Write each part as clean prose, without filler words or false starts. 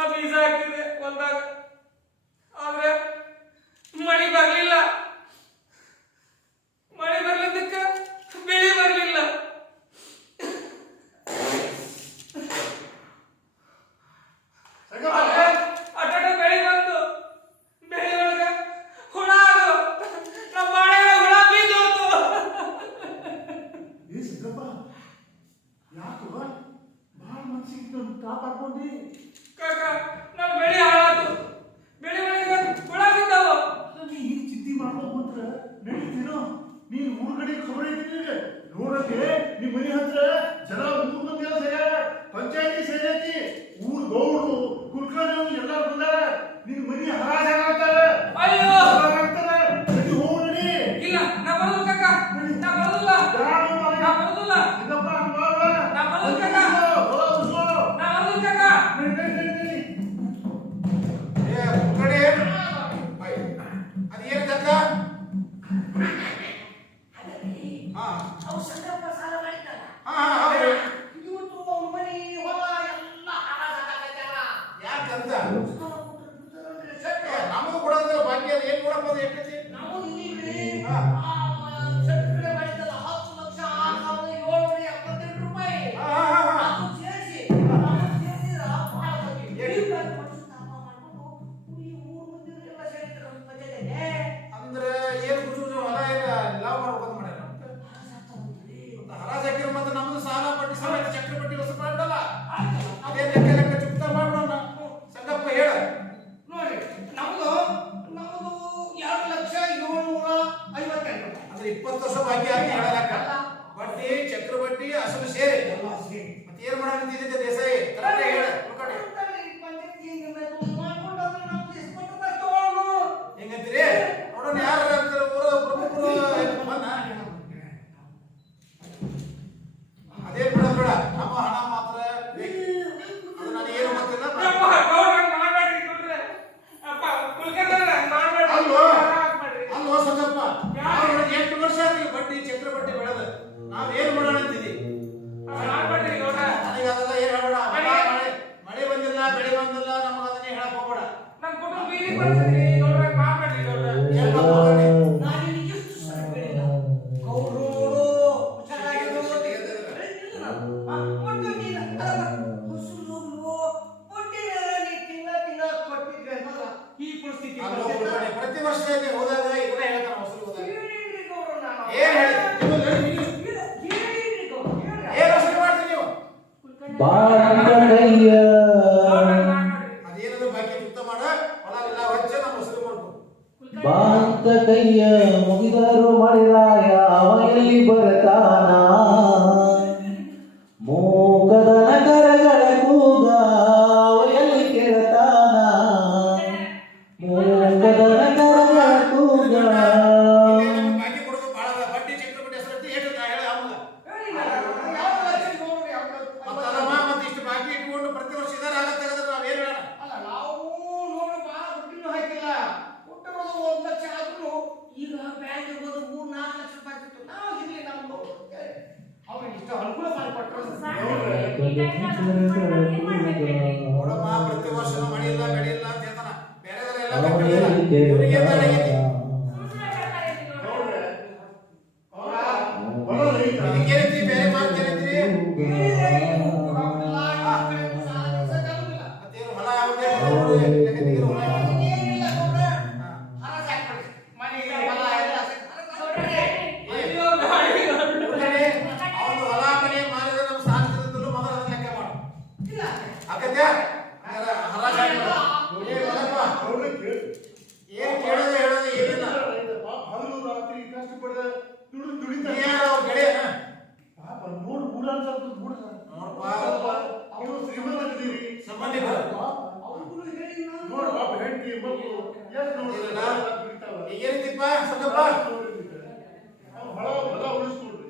ನಾ ಬೀಜ ಹಾಕಿದೆ ಹೊಲ್ದಾಗ, ಆದ್ರೆ ಮಳಿ ಬರ್ಲಿಲ್ಲ. ಮಳಿ ಬರ್ಲಿದ್ದಕ್ಕ ಬೆಳೆ ಬರ್ಲಿಲ್ಲ. ಅಟಟ ಬೆಳೆ ಬಂತು, ಬೆಳೆ ಒಳಗ ಹುಳ ಅದು, ನಮ್ಮ ಬಾಳೆಗೆ ಹುಳ ಬಿದ್ದೋತು. ಕಾಕ, ನಮ್ಮ ಬೆಳೆ ಹಾಳಾತು, ಬೆಳೆ ಒಳಗ ಹುಳ ಬಿದ್ದಾವ. ಚಿಂತೆ ಮಾಡ್ಕೊಂಡ್ರೆ ನಡೀತೀನೋ ನೀನು ಊರ್ ಕಡೆ ಖಬರ್ ಐತಿ ನೋಡಕ್ಕೆ ನಿಮ್ಮ ಮನೆ ಹತ್ರ ಜನ ಊರ್ ಮಂದಿ ಸೇರ ಪಂಚಾಯತಿ ಸೇರೈತಿ ಊರ್ ಗೌಡ್ರು ಕುಲ್ಕರ್ಣಿ ಎಲ್ಲರೂ ಬಂದಾರ ನಿನ್ ಮನಿ ಹರಾಜಾಗ್ತಾರೆ. ಅಯ್ಯೋ ನಡಿ ಹೋಗ್ ನಡಿ. ಇಲ್ಲ, ನಾ ಬರೋದಿಲ್ಲ ಕಾಕ, ನಾ ಬರೋದಿಲ್ಲ, ನಾ ಬರೋದಿಲ್ಲ, ಇದಪ್ಪ ಹಂಗ್ ಮಾಡ್ಬೇಡ. ನಾ ಬರೋದಿಲ್ಲ ಕಾಕ, ನಾ ಬರೋದಿಲ್ಲ ಕಾಕ. ಅದೇನು ಕಕ್ಕ? ಯಾಕಂತ ನಮಗೂ ಕೊಡೋದಿಲ್ಲ ಬಾಕಿ ಅದು ಏನ್ ಕೊಡಪ್ಪ ಅದು ಎಷ್ಟೈತಿ? ಅಂದ್ರೆ ಏನು ಗುರು ಹೊಲ ಲಾಭ ಮಾಡ್ಕೊಂಡು ಮಾಡ್ಯಾರ ಹರಾಜ್ ಹಾಕಿರೋ ಮತ್ತೆ ನಮ್ದು ಸಾಲ ಪಟ್ಟಿ ಸಮೇತ ಚಕ್ರಪಟ್ಟಿ ಹೊಸ ಮಾಡಲ್ಲ. ಅದೇ ಲೆಕ್ಕ ಲೆಕ್ಕ ಚುಕ್ತ ಮಾಡೋಣ. ಸಂಗಪ್ಪ ಹೇಳ. ನೋಡಿ, ನಮ್ದು 2,758 ಅಂದ್ರೆ 20 ವರ್ಷ ಬಾಕಿ ಆಗಿ ಹೇಳ ಲೆಕ್ಕ. ಬಡ್ಡಿ ಚಕ್ರಬಡ್ಡಿ ಅಸಲು ಸೇರಿ ಮತ್ತೆ ಏನ್ ಮಾಡಂತಿದ್ದೆ ದೇಸಾಯಿ ಕರೆಕ್ಟ್ ಹೇಳ. ಹೆಂಗಂತೀರಿ ನೋಡೋಣ ಯಾರು ಅಂತಾರೆ ಊರ ಪ್ರಮುಖರು ಬನ್ನ ಅದೇ ಬೇಡ ಬೇಡ ನಮ್ಮ ಹಣ ಮಾತ್ರ ಬೇಕು. ಅದು ನನಗೆ ಏನು ಗೊತ್ತಿಲ್ಲ. ಯಪ್ಪ, ಗೌಡ್ರ ಹಂಗ್ ಮಾಡ್ಬೇಡ್ರಿ ಗೌಡ್ರೆ. ಅಪ್ಪ, ಕುಲ್ಕರ್ಣಿಯವ್ರೆ, ಹಂಗ್ ಮಾಡ್ಬೇಡ್ರಿ. ಅಲ್ವೋ ಹಾಕ್ಬೇಡ್ರಿ. ಅಲ್ವೋ ಸಂಗಪ್ಪ, ನಾವು 8 ವರ್ಷ ಆಗಿ ಬಡ್ಡಿ ಚಕ್ರಬಡ್ಡಿ ಬೆಳೆದ ನಾವೇನ್ ಮಾಡೋಣ ಅಂತಿದ್ವಿ. ಹಂಗ್ ಮಾಡ್ಬೇಡ್ರಿ ಗೌಡ್ರ. ನನಗೆ ಅದೆಲ್ಲ ಏನ್ ಹೇಳಬೇಡ. ಮಳೆ ಬಂದಿಲ್ಲ ಬೆಳೆ ಬಂದಿಲ್ಲ ನಮಗೆ ಅದನ್ನೇ ಹೇಳಕ್ ಹೋಗ್ಬೇಡ. ನಮ್ ಕುಟುಂಬ ಬೀದಿಗೆ ಬರ್ತದ್ರಿ ಗೌಡ್ರ, ಹಂಗ್ ಮಾಡ್ಬೇಡ್ರಿ ಗೌಡ್ರ. ಏನ್ ಮಾತಾಡಿ ಪ್ರತಿ ವರ್ಷ ಹೋದಾಗ ಇದನ್ನ ಹೇಳ್ತಾನ ಹೊಸಲು ಹೋದಾಗ ಏನ್ ಹೇಳಿ ಏನ್ ಹೊಸಲು ಮಾಡ್ತೀವಿ ನೀವು ಅದೇನದು ಬಾಕಿ ಮುಕ್ತ ಮಾಡ ಹೊಲ ಎಲ್ಲ ಹೊಚ್ಚ ನಾನು ಹೊಸಲು ಮಾಡ್ಕೊ ಬಾಂತ ಕೈಯ ಮುಗಿದರು ಮಾಡಿರಾಯ ಅವ ಎಲ್ಲಿ ಬರತಾನ ಮೂಕದ ನಗರಗಳ ಕೂಗ ಅವ ಎಲ್ಲಿ ಕೇಳತಾನ ಮೂಕದ ನಗರಗಳ ಕೂಗ ಬಾಕಿ ಕೊಡೋದು ಬಹಳ ಬಡ್ಡಿ ಚಕ್ರಬಡ್ಡಿ ಹೆಸರು ಹೇಳ ಹೇಳ ಆಮಲ್ಲ ಮತ್ತಲ್ಲಮ್ಮ ಮತ್ತೆ ಇಷ್ಟು ಬಾಕಿ ಇಟ್ಕೊಂಡು ಪ್ರತಿ ವರ್ಷ ಇದಾರೆ ಆಗತ್ತೆ ಅಂದ್ರೆ ನಾವೇನು ಹೇಳೋಣ. ಈಗ ಬ್ಯಾಂಕ್ ಹೋಗೋದು 3-4 ಲಕ್ಷ ರೂಪಾಯಿ ಸಿಕ್ತು. ನಾವು ಇರ್ಲಿ ನಮ್ದು ಅವ್ರಿಗೆ ಇಷ್ಟು ಅನುಕೂಲ ಮಾಡಿಕೊಟ್ರು. ನೋಡಮ್ಮ ಪ್ರತಿ ವರ್ಷ ಮಳೆ ಇಲ್ಲ ಬೆಳೆ ಇಲ್ಲ ಅಂತ ಹೇಳ್ತಾನ. ಬೇರೆದರೆಲ್ಲ ಬೆಳೆದಿಲ್ಲ ಇವರಿಗೆ ಏನ್ ಆಗೈತಿ? ಇದಕ್ಕೇನೈತಿ ಬೇರೆ ಮಾತು ಏನೈತಿ? ಮತ್ತೇನು ಹೊಲ ಆಗುತ್ತೆ ಅಯ್ಯೋ, ಗಾಡಿ ಗೌಡ್ರ. ಅವನು ಹೊಲ ಮನೆ ಮಾರಿದ್ರೆ ನಮ್ಮ ಸಾಧ್ಯದಲ್ಲೂ ಮೊದಲು ಅದನ್ನ ಲೆಕ್ಕ ಮಾಡು. ಆಗತ್ಯಾ ಹರಾಜ್ ಏನ್ ಕೇಳೋದು ಹೇಳೋದು ಏನಿಲ್ಲ. ಹಗಲು ರಾತ್ರಿ ಕಷ್ಟಪಡ ದುಡಿತಾ ಯಾರು ಅವ್ರ ಕಡೆ ಪಾಪ ನೋಡು ಮೂಡಾನ್ ಸ್ವಲ್ಪ ಮೂಡ್ರ ನೋಡಪ್ಪ ಅವರು ಶ್ರೀಮಂತರಿದ್ದೀರಿ ಸಂಬಂಧಿಕರು ನೋಡು ಪಾಪ ಹೆಂಡತಿ ಮಕ್ಕಳು ಎಷ್ಟು ನೋಡಿಲ್ಲ ಈಗೇನಿದ್ದೀಪ್ಪ ಸಂಗಪ್ಪ ಹೊಲ ಉಳಿಸ್ಕೊಡ್ರಿ.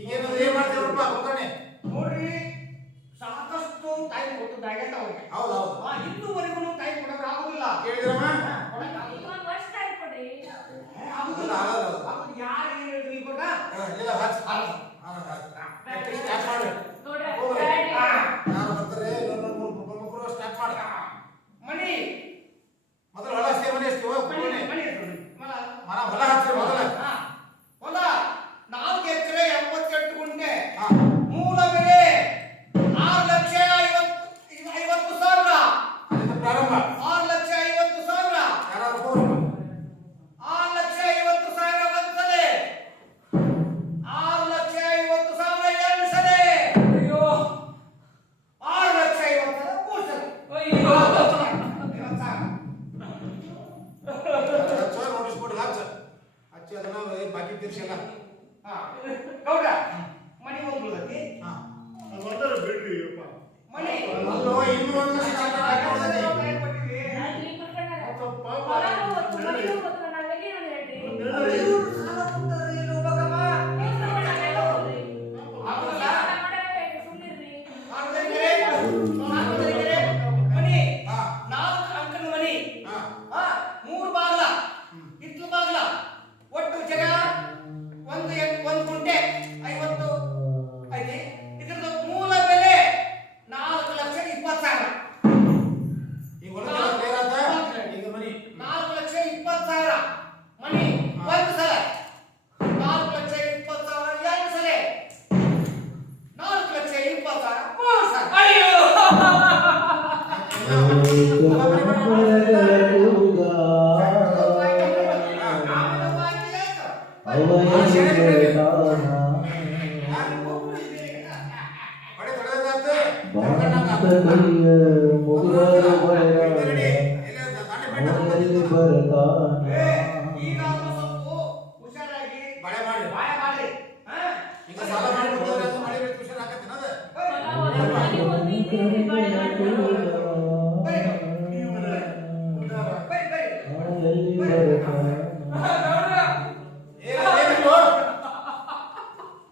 ಈಗೇನದು ಏನ್ ಮಾಡ್ತೀರಪ್ಪ ಹೋಗಣೆ? ನೋಡ್ರಿ, ಸಾಕಷ್ಟು ಟೈಮ್ ಕೊಟ್ಟು ಬ್ಯಾಗೇಟ್ ಅವ್ರಿಗೆ ಹೌದು ಹೌದು ಇನ್ನೂವರೆಗೂ ಟೈಮ್ ಕೊಡಕ್ ಆಗುದಿಲ್ಲ. ಕೇಳಿದ್ರಮ್ಮ ಆಗುದಿಲ್ಲ. ಯಾರು ಏನ್ ಹೇಳಿದ್ರು ಈಗ ಗೊತ್ತಾ? ಇಲ್ಲ ಹಚ್ಚ ಸ್ಟಾರ್ಟ್ ಮಾಡಿ ನಾನು ಬರ್ತಾರೆ ಪ್ರಮುಖರು ಸ್ಟಾರ್ಟ್ ಮಾಡಿ ಹೊಡೆ ತೊಡೆದಾತು ಈಗ ಸ್ವಲ್ಪ ಹುಷಾರಾಗಿ ಬಳೆ ಮಾಡಿ ಬಾಯ ಮಾಡ್ರಿ ಈಗ ಸಾಲ ಮಾಡಿ ಕೊಟ್ಟರೆ ಅದು ಮಳೆ ಬೆಳೆ ಖುಷಿ ಆಗತ್ತೆ ಅದ ಏನಿಲ್ಲ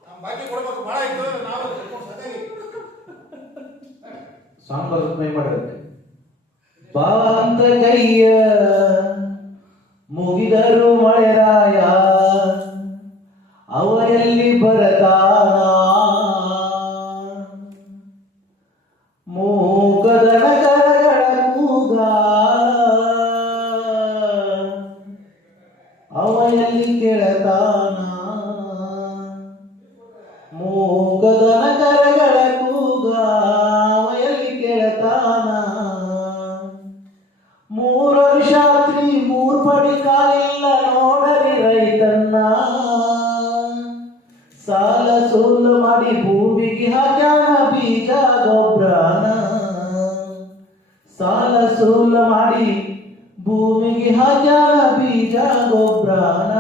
ನಮ್ಮ ಬಾಕಿ ಕೊಡ್ಬೇಕು ಭಾಳ ಆಯ್ತು ನಾವು ಸದಾಗಿ ಸಾಂಬಾರ್ ಮಾಡ್ಬೇಕು ಬಾ ಅಂತ ಕೈಯ ಮುಗಿದರು ಮಳೆರಾಯ ಅವ ಎಲ್ಲಿ ಬರತಾನ ಮೂಕದ ನಗರಗಳ ಕೂಗ ಅವ ಎಲ್ಲಿ ಕೇಳತಾನ ಮೂಕದ ನಗರಗಳ ಕೂಗ ಅವ ಎಲ್ಲಿ ಕೇಳತಾನ 3 ವರ್ಷಾತ್ರಿ 3 ಪಡಿ ಕಾಲಿಲ್ಲ ನೋಡರಿ ರೈತನ್ನ ಸಾಲ ಸೂಲ ಮಾಡಿ ಭೂಮಿಗೆ ಹಾಕ್ಯಾನ ಬೀಜ ಗೊಬ್ಬರನ ಸಾಲ ಸೂಲ ಮಾಡಿ ಭೂಮಿಗೆ ಹಾಕ್ಯಾನ ಬೀಜ ಗೊಬ್ಬರನ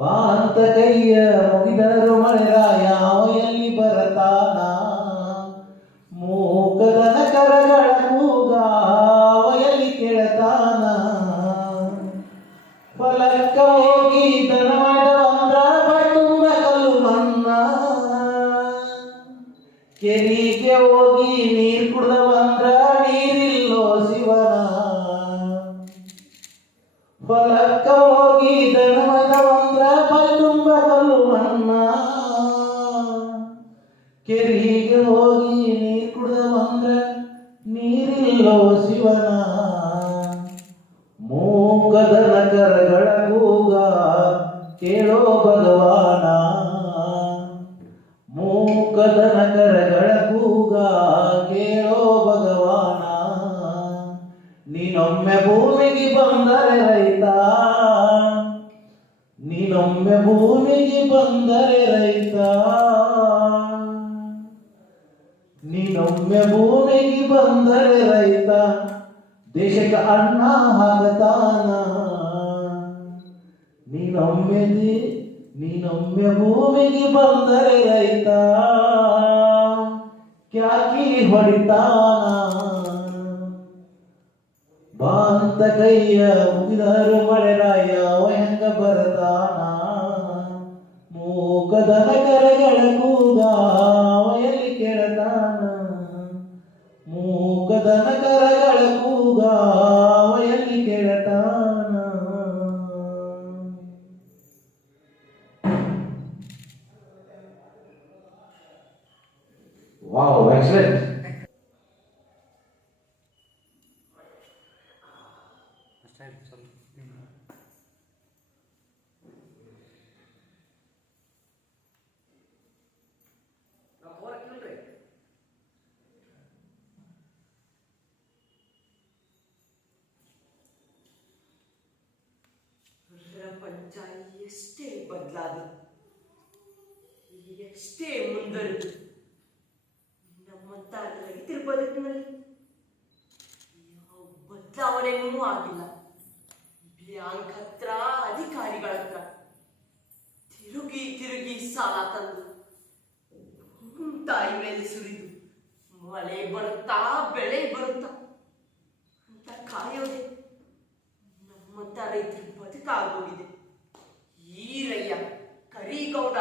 ಬಾ ಅಂತ ಕೈಯ ಮುಗಿದರು ಮಳೆರಾಯ ಅವ ಎಲ್ಲಿ ಬರತಾನ ಮೂಕದ ನಗರಗಳ ಕೂಗ ಅವ ಎಲ್ಲಿ ಕೇಳತಾನ ಹೊಲಕ್ಕ ಹೋಗಿ ದನವಾದ ಅಂದ್ರ ತುಂಬ ಕಲ್ಲು ಮನ್ನ ಕೆರಿಗೆ ಹೋಗಿ ನೀರ್ ಕುಡ್ದ ಬಂದ್ರ ನೀರಿಲ್ಲೋ ಶಿವನ ಹೊಲಕ್ಕ ಹೋಗಿ ದನವಾದ ಅಂದ್ರ ತುಂಬ ಕಲ್ಲು ಮನ್ನ ಕೆರಿಗೆ ಹೋಗಿ ನೀರ್ ಕುಡ್ದ ಬಂದ್ರ ನೀರಿಲ್ಲೋ ಶಿವನ ಮೂಕದ ನಗರಗಳ ಕೂಗ ಕೇಳೋ ಭಗವಾನ ಮೂಕದ ನಗರಗಳ ಕೂಗ ಕೇಳೋ ಭಗವಾನ ನೀನೊಮ್ಮೆ ಭೂಮಿಗೆ ಬಂದರೆ ರೈತ ನೀನೊಮ್ಮೆ ಭೂಮಿಗೆ ಬಂದರೆ ರೈತ ನೀನೊಮ್ಮೆ ಭೂಮಿಗೆ ಬಂದರೆ ರೈತ ದೇಶಕ್ಕೆ ಅನ್ನ ಹಾಕತಾನ ನೀನೊಮ್ಮೆ ಭೂಮಿಗೆ ಬಂದರೆ ರೈತ ಕ್ಯಾಕಿ ಹೊಡಿತಾನ ಬಾ ಅಂತ ಕೈಯ ಮುಗಿದರು ಮಳೆರಾಯ ಅವ ಹೆಂಗ ಬರತಾನ ಮೂಕದ ನಗರಗಳ ಕೂಗ ಅವ ಎಲ್ಲಿ ಕೇಳತಾನ ಮೂಕದ ನಗರಗಳ ಕೂಗ ಅವ ಎಲ್ಲಿ ಕೇಳತಾನ ವಾವ್ ಎಕ್ಸಲೆಂಟ್ ಪ್ರಪಂಚ ಎಷ್ಟೇ ಬದಲಾದ ಎಷ್ಟೇ ಮುಂದರಿದು ನಮ್ಮಂತ ರೈತರ ಬದುಕಿನಲ್ಲಿ ಯಾವ ಬದಲಾವಣೆಯೂ ಆಗಿಲ್ಲ. ಬ್ಯಾಂಕ್ ಹತ್ರ ಅಧಿಕಾರಿಗಳ ಹತ್ರ ತಿರುಗಿ ತಿರುಗಿ ಸಾಲ ತಂದು ತಾಯಿ ಮೇಲೆ ಸುರಿದು ಮಳೆ ಬರುತ್ತಾ ಬೆಳೆ ಬರುತ್ತಾ ಅಂತ ಕಾಯೋದೆ ನಮ್ಮಂತ ರೈತರ ಬದುಕಾಗೋಗಿದೆ. ಈರಯ್ಯ, ಕರಿಗೌಡ,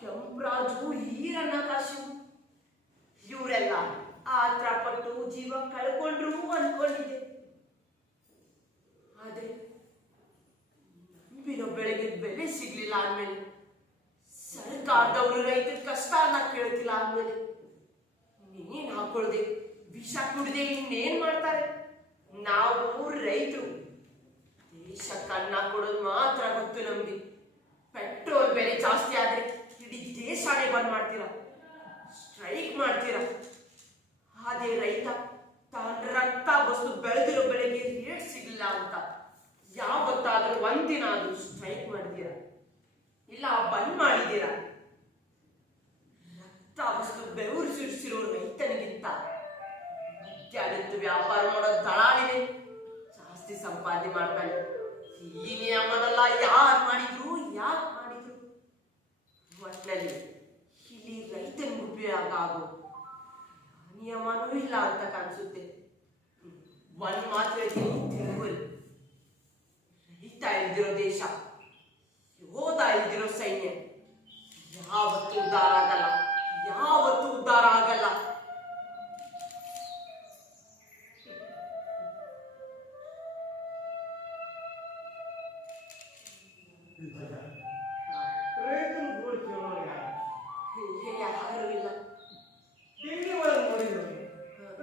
ಕೆಂಪರಾಜು, ಈರಣ್ಣಕಾಶು ಇವರೆಲ್ಲ ಆತ್ರ ಪಟ್ಟು ಜೀವ ಕಳ್ಕೊಂಡ್ರು ಅನ್ಕೊಂಡಿದ್ದೆ. ಆದ್ರೆ ನಂಬಿರೋ ಬೆಳೆಗೆ ಬೆಲೆ ಸಿಗ್ಲಿಲ್ಲ ಅಂದ್ಮೇಲೆ, ಸರ್ಕಾರದವರು ರೈತರ ಕಷ್ಟನ ಕೇಳ್ತಿಲ್ಲ ಅಂದ್ಮೇಲೆ ನೀನ್ ಹಾಕೊಳ್ದೆ ವಿಷ ಕುಡ್ದೆ ಇನ್ನೇನ್ ಮಾಡ್ತಾರೆ? ನಾವು ರೈತರು ದೇಶಕ್ಕೆ ಅನ್ನ ಕೊಡೋದು ಮಾತ್ರ ಗೊತ್ತು ನಮ್ಗೆ. ಪೆಟ್ರೋಲ್ ಬೆಲೆ ಜಾಸ್ತಿ ಆದ್ರೆ ಇಡೀ ದೇಶನೇ ಬಂದ್ ಮಾಡ್ತೀರಾ, ಸ್ಟ್ರೈಕ್ ಮಾಡ್ತೀರಾ. ಅದೇ ರೈತ ವಸ್ತು ಬೆಳೆದಿರೋ ಬೆಳೆಗೆ ರೇಟ್ ಸಿಗಲಿಲ್ಲ ಅಂತ ಯಾವತ್ತಾದ್ರೂ ಒಂದಿನ ಆದ್ರೂ ಸ್ಟ್ರೈಕ್ ಮಾಡಿದ್ದೀರಾ? ಇಲ್ಲ ಬಂದ್ ಮಾಡಿದ್ದೀರಾ? ರಕ್ತ ವಸ್ತು ಬೆವರು ಸುರಿಸಿರೋ ರೈತನಿಗಿಂತ ಮಧ್ಯಾಹ್ನದ್ದು ವ್ಯಾಪಾರ ಮಾಡೋ ದಳಾಳಿನೇ ಜಾಸ್ತಿ ಸಂಪಾದನೆ ಮಾಡ್ತಾನೆ. ಈ ನಿಯಮನೆಲ್ಲ ಯಾರು ಮಾಡಿದ್ರು, ಯಾಕೆ ಮಾಡಿದ್ರು? ಒಟ್ನಲ್ಲಿ ಇಲ್ಲಿ ರೈತನಿಗೆ ಉಪಯೋಗ ಆಗೋ ನಿಯಮನೂ ಇಲ್ಲ ಅಂತ ಕಾಣಿಸುತ್ತೆ. ಒಂದ್ ಮಾತ್ರ ತಿರುವಲ್ಲಿ ರೈತ ಇಲ್ದಿರೋ ದೇಶ, ಯೋಧ ಇಲ್ದಿರೋ ಸೈನ್ಯ ಯಾವತ್ತೂ ಉದ್ಧಾರ ಆಗಲ್ಲ, ಯಾವತ್ತೂ ಉದ್ಧಾರ ಆಗಲ್ಲ. ರೈತರು ಗೋಳು ಕೇಳೋರು ಯಾರು? ಯಾರು ಇಲ್ಲ. ಡಿಗ್ರಿ ಒಳಗೆ ನೋಡಿದ್ರು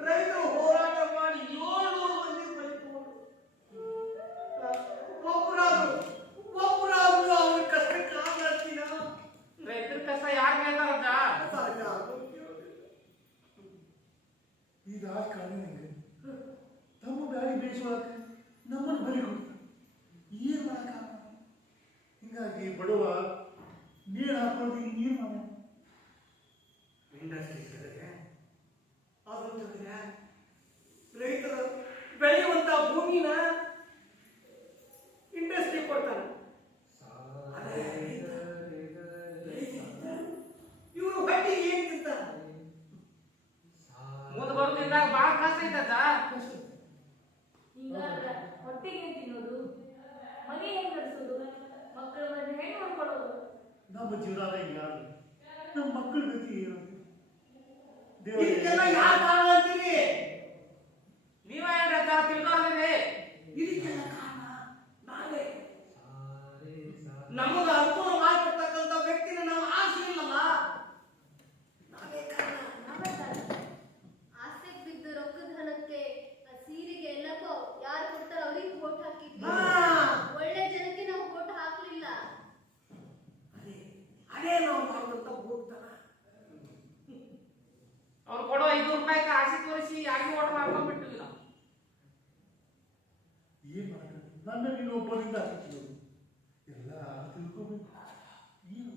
ರೈತರು ಹೋರಾಟ ಮಾಡಿ 700 ಮಂದಿ ಬಲಿಕೊಂಡ್ರು. ಒಬ್ಬರಾದ್ರು ಅವ್ರ ಕಷ್ಟಕ್ಕೆ ಆಗ್ಲತ್ತಿನ ರೈತರ ಕಷ್ಟ ಯಾರು ಹೇಳ್ತಾರಜ್ಜ? ಈ ರಾಜಕಾರಣಿಗೆ ತಮ್ಮ ಬ್ಯಾಡಿ ಬೇಯಿಸುವಾಗ ನಮ್ಮನ್ನು ಬಲಿ ಕೊಡ್ತಾರೆ. ಏನ್ ಮಾಡಕ್ಕಾಗ? ಹಿಂಗಾಗಿ ಬಡವ ನೀರು ಹಾಕೊಳ್ಳೋದು ನೀರು ಮಾಡ ಇಂಡಸ್ಟ್ರಿ ಅದು ರೈತರು ಬೆಳೆಯುವಂತ ಭೂಮಿನ ಇಂಡಸ್ಟ್ರಿ ಕೊಡ್ತಾನೆ. ಇವರು ಬಡ್ಡಿಗೆ ಏನ್ ತಿಂತಾರ? ಮುಂದೆ ಬರೋದ್ರಿಂದ ಬಾಳ ಕಷ್ಟ ಐತಜ್ಜ. ಹಿಂಗಾದ್ರೆ ಹೊಟ್ಟಿಗೆ ತಿನ್ನೋದು, ಮನೆ ಹೆಂಗ್ ನಡೆಸೋದು, ಮಕ್ಕಳ ಮನೆ ಹೆಂಗ್ ನೋಡ್ಕೊಳ್ಳೋದು? ನಮ್ಮ ಜೀವನ ಹಿಂಗಾದ್ರೆ ನಮ್ಮ ಮಕ್ಕಳ ಗತಿ ಏನು? ಇದಕ್ಕೆಲ್ಲ ಯಾರು ಕಾರಣ ಅಂತೀರಿ? ನೀವ ಏನ್ರಜ್ಜ ತಿಳ್ಕೊಂಡ್ರಿ? ಇದಕ್ಕೆಲ್ಲ ಕಾರಣ ನಾನೇ. ನಮಗ ಅನುಕೂಲ ಮಾಡಿಕೊಡ್ತಕ್ಕಂಥ ವ್ಯಕ್ತಿನ ನಾವು ಆರಿಸಲಿಲ್ಲಲ್ಲ, ನಾನೇ ಕಾರಣ. ನಾವೇ ಕಾರಣ. ಆಸೆಗೆ ಬಿದ್ದು ರೊಕ್ಕದ ಹಣಕ್ಕೆ ಸೀರೆಗೆ ಎಲ್ಲಕ್ಕೋ ಯಾರು ಕೊಡ್ತಾರ ಅವ್ರಿಗೆ ವೋಟ್ ಹಾಕಿದ್ವಿ. ಹಾ. ಒಳ್ಳೆ ಜನಕ್ಕೆ ನಾವು ವೋಟ್ ಹಾಕ್ಲಿಲ್ಲ. ಅದೇ ನಾವು ಮಾಡಿದಂತ ಹೋಗ್ತಾನ. ಅವ್ರು ಕೊಡೋ 500 ರೂಪಾಯಿ ಆಸೆ ತೋರಿಸಿ ಯಾಕೆ ಓಟ್ ಮಾಡ್ಕೊಂಡ್ಬಿಟ್ಟಿವಿ ನಾವು. ಏನ್ ಮಾಡ್ತಾರೆ? ನನ್ನ ನೀನು ಒಬ್ಬರಿಂದ ಹಾಕಿದ್ರು ಎಲ್ಲ ತಿಳ್ಕೋಬೇಕು. ಏನು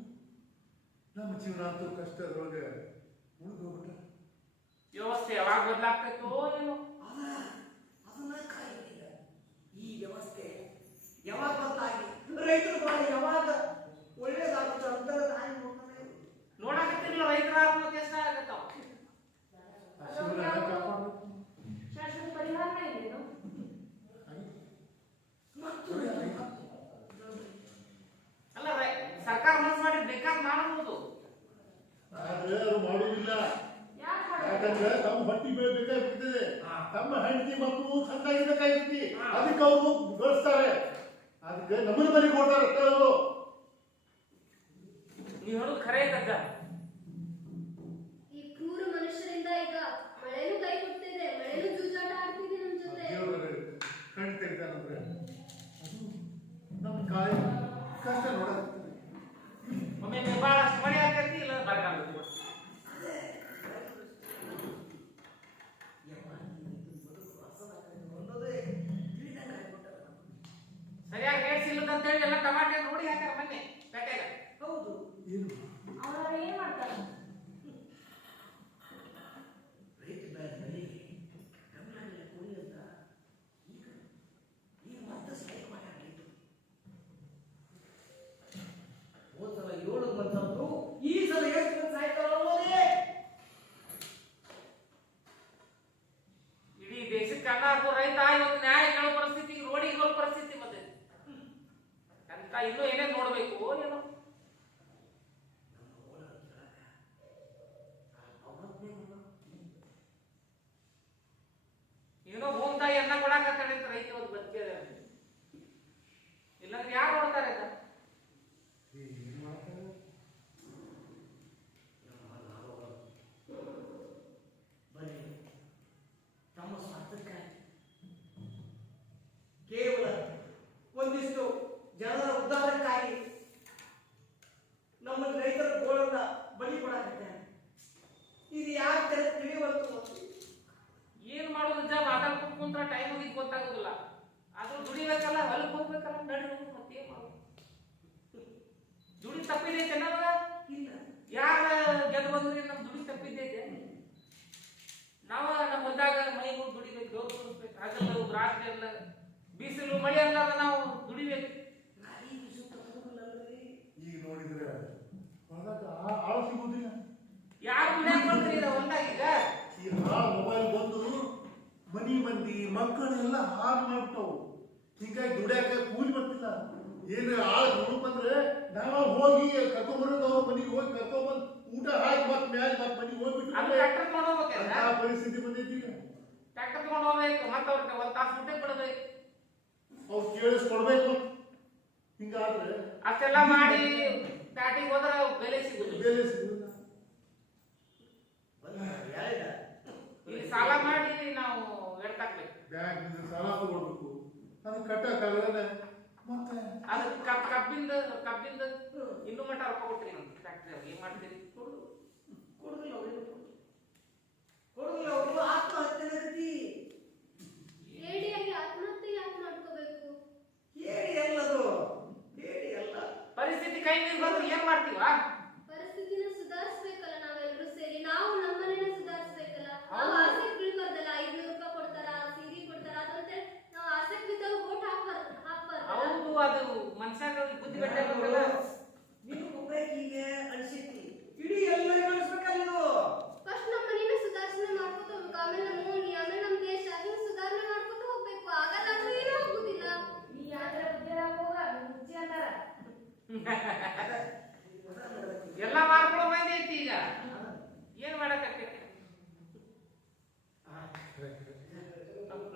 ನಮ್ಮ ಜೀವನ ಅಂತೂ ಕಷ್ಟದೊಳಗೆ ಉಳಿದೋಗ್ಬಿಟ್ಟ. ವ್ಯವಸ್ಥೆ ಯಾವಾಗ ಬದಲಾಗ್ತೈತೋ ಏನೋ. ಅದನ್ನ ಕಾಯಿಲ್ಲ. ಈ ವ್ಯವಸ್ಥೆ ಯಾವಾಗ ಬದಲಾಗಿ ರೈತರ ಬಾಳಿ ಯಾವಾಗ ಒಳ್ಳೇದಾಗುತ್ತೆ ಅಂತ ದಾರಿ ನೋಡ್ತಾನೆ. ನೋಡಕತ್ತಿರಲ್ಲ ರೈತರ ಆತ್ಮಹತ್ಯೆ ಎಷ್ಟ ಆಗತ್ತಾವ. ಶಾಶ್ವತ ಪರಿಹಾರನೇ ಇಲ್ಲೇನು? ಅಲ್ಲ ಸರ್ಕಾರ ಮನಸ್ಸು ಮಾಡಿ ಬೇಕಾದ್ ಮಾಡಬಹುದು. ಆದ್ರೆ ಅವ್ರು ಮಾಡೋದಿಲ್ಲ. ಯಾಕೆ ಯಾಕಂದ್ರೆ ತಮ್ಮ ಹೊಟ್ಟಿ ಬೇಕಾಗ್ಬಿಡ್ತದೆ, ತಮ್ಮ ಹೆಂಡತಿ ಮಕ್ಕಳು ಚಂದಾಗಿರ್ಬೇಕಾಗಿರ್ತಿ, ಅದಕ್ಕೆ ಅವರು ಗಳಿಸ್ತಾರೆ. ಅದಕ್ಕೆ ನಮ್ಮನ್ನ ಬಲಿ ಕೊಡ್ತಾರೆ ಅಷ್ಟೇ ಅವರು. ನೀವ್ ಹೇಳೋದು ಖರೆ ಐತಜ್ಜ. ಈ ಕ್ರೂರ ಮನುಷ್ಯರಿಂದ ಈಗ ಮಳೆನೂ ಕೈ ಕೊಡ್ತಿದೆ, ಮಳೆನೂ ಜೂಜಾಟ ಆಡ್ತಿದೆ ನಮ್ ಜೊತೆ. ಕಣ್ ತೆಗ್ದಾನಂದ್ರೆ ಅದು ನಮ್ಮ ಕಾಯ ಕಷ್ಟ ನೋಡಾಗ್ತದೆ. ಒಮ್ಮೆ ಬಹಳಷ್ಟು ಮಳೆ ಆಗೈತಿ, ಇಲ್ಲ ಬರಗಾಲ. ಸರಿಯಾಗಿ ರೇಟ್ ಸಿಲ್ಲದ ಅಂತ ಹೇಳಿ ಎಲ್ಲ ಟಮಾಟೆ ನೋಡಿ ಹಾಕ್ಯಾರ ಮೊನ್ನೆ ಪೇಟೆಗ. ಹೌದು. ಏನು ಅವ್ರ ಏನ್ ಮಾಡ್ತಾರ? ರೈತ ಬೆಳೆಗೆ ಕಮ್ಮಿ ಕೂಲಿ ಅಂತ ಈಗ ಮತ್ತೆ ಸ್ಟ್ರೈಕ್ ಮಾಡಾಗಿತ್ತು. ಹೋದ ಸಲ 7 ಬಂತಂದ್ರು, ಈ ಸಲ ಎಷ್ಟು ಮಂದಿ ಸಾಯ್ತಾರ ಅನ್ನೋದೇ. ಇಡೀ ದೇಶಕ್ಕೆ ಅನ್ನ ಹಾಕೋ ರೈತ ಇವತ್ತು ನ್ಯಾಯ ಕೇಳೋ ಪರಿಸ್ಥಿತಿ, ರೋಡಿಗೆ ಬರೋ ಪರಿಸ್ಥಿತಿ ಮತ್ತೆ ಅಂತ ಇನ್ನೂ ಏನೇನ್ ನೋಡ್ಬೇಕು ಏನೋ. ಏನೋ ಭೂಮಿತಾಯಿ ಅನ್ನ ಕೊಡಾಕತ್ತಾಳೆ ಅಂತ ರೈತ ಇವತ್ತು ಬದುಕಿದ. ಇಲ್ಲಾಂದ್ರೆ ಯಾರು ನೋಡ್ತಾರೆ ಅದ? ಏನು ಮಾಡ್ತಾರೆ? ಬರೀ ತಮ್ಮ ಸ್ವಾರ್ಥಕ್ಕಾಗಿ ಕೇವಲ ಒಂದಿಷ್ಟು ಜನರ ಉದ್ಧಾರಕ್ಕಾಗಿ ನಮ್ಮ ರೈತರ ಗೋಳನ್ನ ಬಲಿ ಕೊಡಾಕತ್ತಾರೆ. ಇದು ಯಾಕೆ ತಿಳಿಯುವಂತ ಏನ್ ಮಾಡೋದು ಮಾತಾಡ್ಕೊಂಡು ಕುಂತ್ರ ಹಗಲು ರಾತ್ರಿ ಎಲ್ಲ ಬಿಸಿಲು ಮಳೆ ಅಲ್ಲಾದ ನಾವು ದುಡಿಬೇಕು. ಈಗ ನೋಡಿದ್ರೆ ಹೊಲದಾಗ ಆಳು ಸಿಗೋದಿಲ್ಲ. ಯಾರು ದುಡಿಯಾಕ ಬರ್ತೀರಿ ಹೊಲ್ದಾಗೀಗ? ಈ ಮೊಬೈಲ್ ಬಂದು ಮನಿ ಮಂದಿ ಮಕ್ಕಳೆಲ್ಲ ಹಾಳು ಮಾಡ್ಬಿಟ್ಟವು. ಹೀಗಾಗಿ ದುಡ್ಯಾಕ ಕೂಲಿ ಬರ್ತಿಲ್ಲ. ಏನು ಆಳು ನೋಡ್ಬಂದ್ರೆ ನಾವ ಹೋಗಿ ಕರ್ಕೊಂಡ್ಬರೋದು, ಅವ್ರ ಮನಿಗೆ ಹೋಗಿ ಕರ್ಕೊಂಡ್ಬಂದು ಊಟ ಹಾಕಿ ಮತ್ ಮ್ಯಾಲ ಮತ್ ಮನಿಗೆ ಅದು ಹೋಗ್ಬಿಟ್ಟು ಟ್ರ್ಯಾಕ್ಟರ್ ತಗೊಂಡು ಹೋಗ್ಬೇಕಲ್ಲ, ಆ ಪರಿಸ್ಥಿತಿ ಬಂದೈತಿ ಈಗ. ಟ್ರ್ಯಾಕ್ಟರ್ ತಗೊಂಡು ಹೋಗ್ಬೇಕು, ಮತ್ತೆ ಅವ್ರಿಗೆ ಒಂದು ತಾಸು ಊಟಕ್ಕೆ ಬಿಡಬೇಕು. ಅವ್ರು ಕೇಳಿಸ್ಕೊಡ್ಬೇಕು. ಹಿಂಗಾದ್ರೆ ಅಷ್ಟೆಲ್ಲ ಮಾಡಿ ಪ್ಯಾಟಿಗೆ ಹೋದ್ರೆ ಬೆಲೆ ಸಿಗುದಿಲ್ಲ. ಬೆಲೆ ಸಿಗುದಿಲ್ಲ. ಇಲ್ಲಿ ಸಾಲ ಮಾಡಿ ನಾವು ಎಡ್ತಾಕ್ಬೇಕು. ಬ್ಯಾಂಕ್ ಸಾಲ ತಗೊಳ್ಬೇಕು, ಅದನ್ನ ಕಟ್ಟಕ್ಕಾಗಲ್ಲ. ಮತ್ತೆ ಅದು ಕಬ್ಬಿಂದ ಇನ್ನೂ ಮಟ್ಟ ರೊಕ್ಕ ಕೊಟ್ರಿ ನಮ್ಮ ಫ್ಯಾಕ್ಟ್ರಿ ಅವ್ರಿಗೆ. ಏನ್ ಮಾಡ್ತೀರಿ? ಕೊಡುದಿಲ್ಲ ಅವರು ಆತ್ಮಹತ್ಯೆ ನಡೆದಿ. ಹೇಡಿಯಾಗಿ ಆತ್ಮಹತ್ಯೆ ಯಾಕೆ ಮಾಡ್ಕೋಬೇಕು? ಹೇಳಿ ಎಲ್ಲದು ಹೇಳಿ ಎಲ್ಲ ಪರಿಸ್ಥಿತಿ ಕೈ ಮೀರಿ ಬಂದ್ರೆ ಏನ್ ಮಾಡ್ತೀವ? ಪರಿಸ್ಥಿತಿನ ಸುಧಾರಿಸ್ಬೇಕಲ್ಲ ನಾವೆಲ್ಲರೂ ಸೇರಿ. ನಾವು ನಮ್ಮನೇನ ಸುಧಾರಿಸ್ಬೇಕಲ್ಲ. ನಾವು ಆಸೆಗೆ ಬೀಳ್ಬಾರ್ದಲ್ಲ. 500 ರೂಪಾಯಿ ಕೊಡ್ತಾರ, ಸೀರೆ ಕೊಡ್ತಾರ, ಅದಂತೆ ನಾವು ಆಸೆಗೆ ಬಿದ್ದಾಗ ಓಟ್ ಹಾಕ್ಬಾರ್ದಲ್ಲ. ಹೌದು, ಅದು ಮನ್ಸಾಗ ಬುದ್ಧಿ ಬೆಟ್ಟಲ್ಲ. ನೀವು ಒಬ್ಬಾಕಿಗೆ ಅನ್ಸಿತಿ, ಇಡೀ ಎಲ್ಲ ಅನ್ಸ್ಬೇಕಲ್ಲ ನೀವು. ಫಸ್ಟ್ ನಮ್ಮ ಮನೇನ ಸುಧಾರಣೆ ಮಾಡ್ಕೊತ ಹೋಗ್ಬೇಕು, ಆಮೇಲೆ ನಮ್ಮ ಓಣಿ, ಆಮೇಲೆ ನಮ್ಮ ದೇಶ, ಹಿಂಗ್ ಸುಧಾರಣೆ ಮಾಡ್ಕೊತ ಹೋಗ್ಬೇಕು. ಆಗಲ್ಲ ಅಂದ್ರೆ ಏನೂ ಆಗುದಿಲ್ಲ. ನೀ ಯಾವ್ದಾರ ಬುದ್ಧಿ ಹೇಳಕ್ ಹೋಗ, ಮುಚ್ಚಿ ಅಂತಾರ. ಎಲ್ಲ ಮಾರ್ಕೊಳ್ಳೋ ಮಂದಿ ಐತಿ ಈಗ. ಏನ್ ಮಾಡಕತ್ತೈತಿ?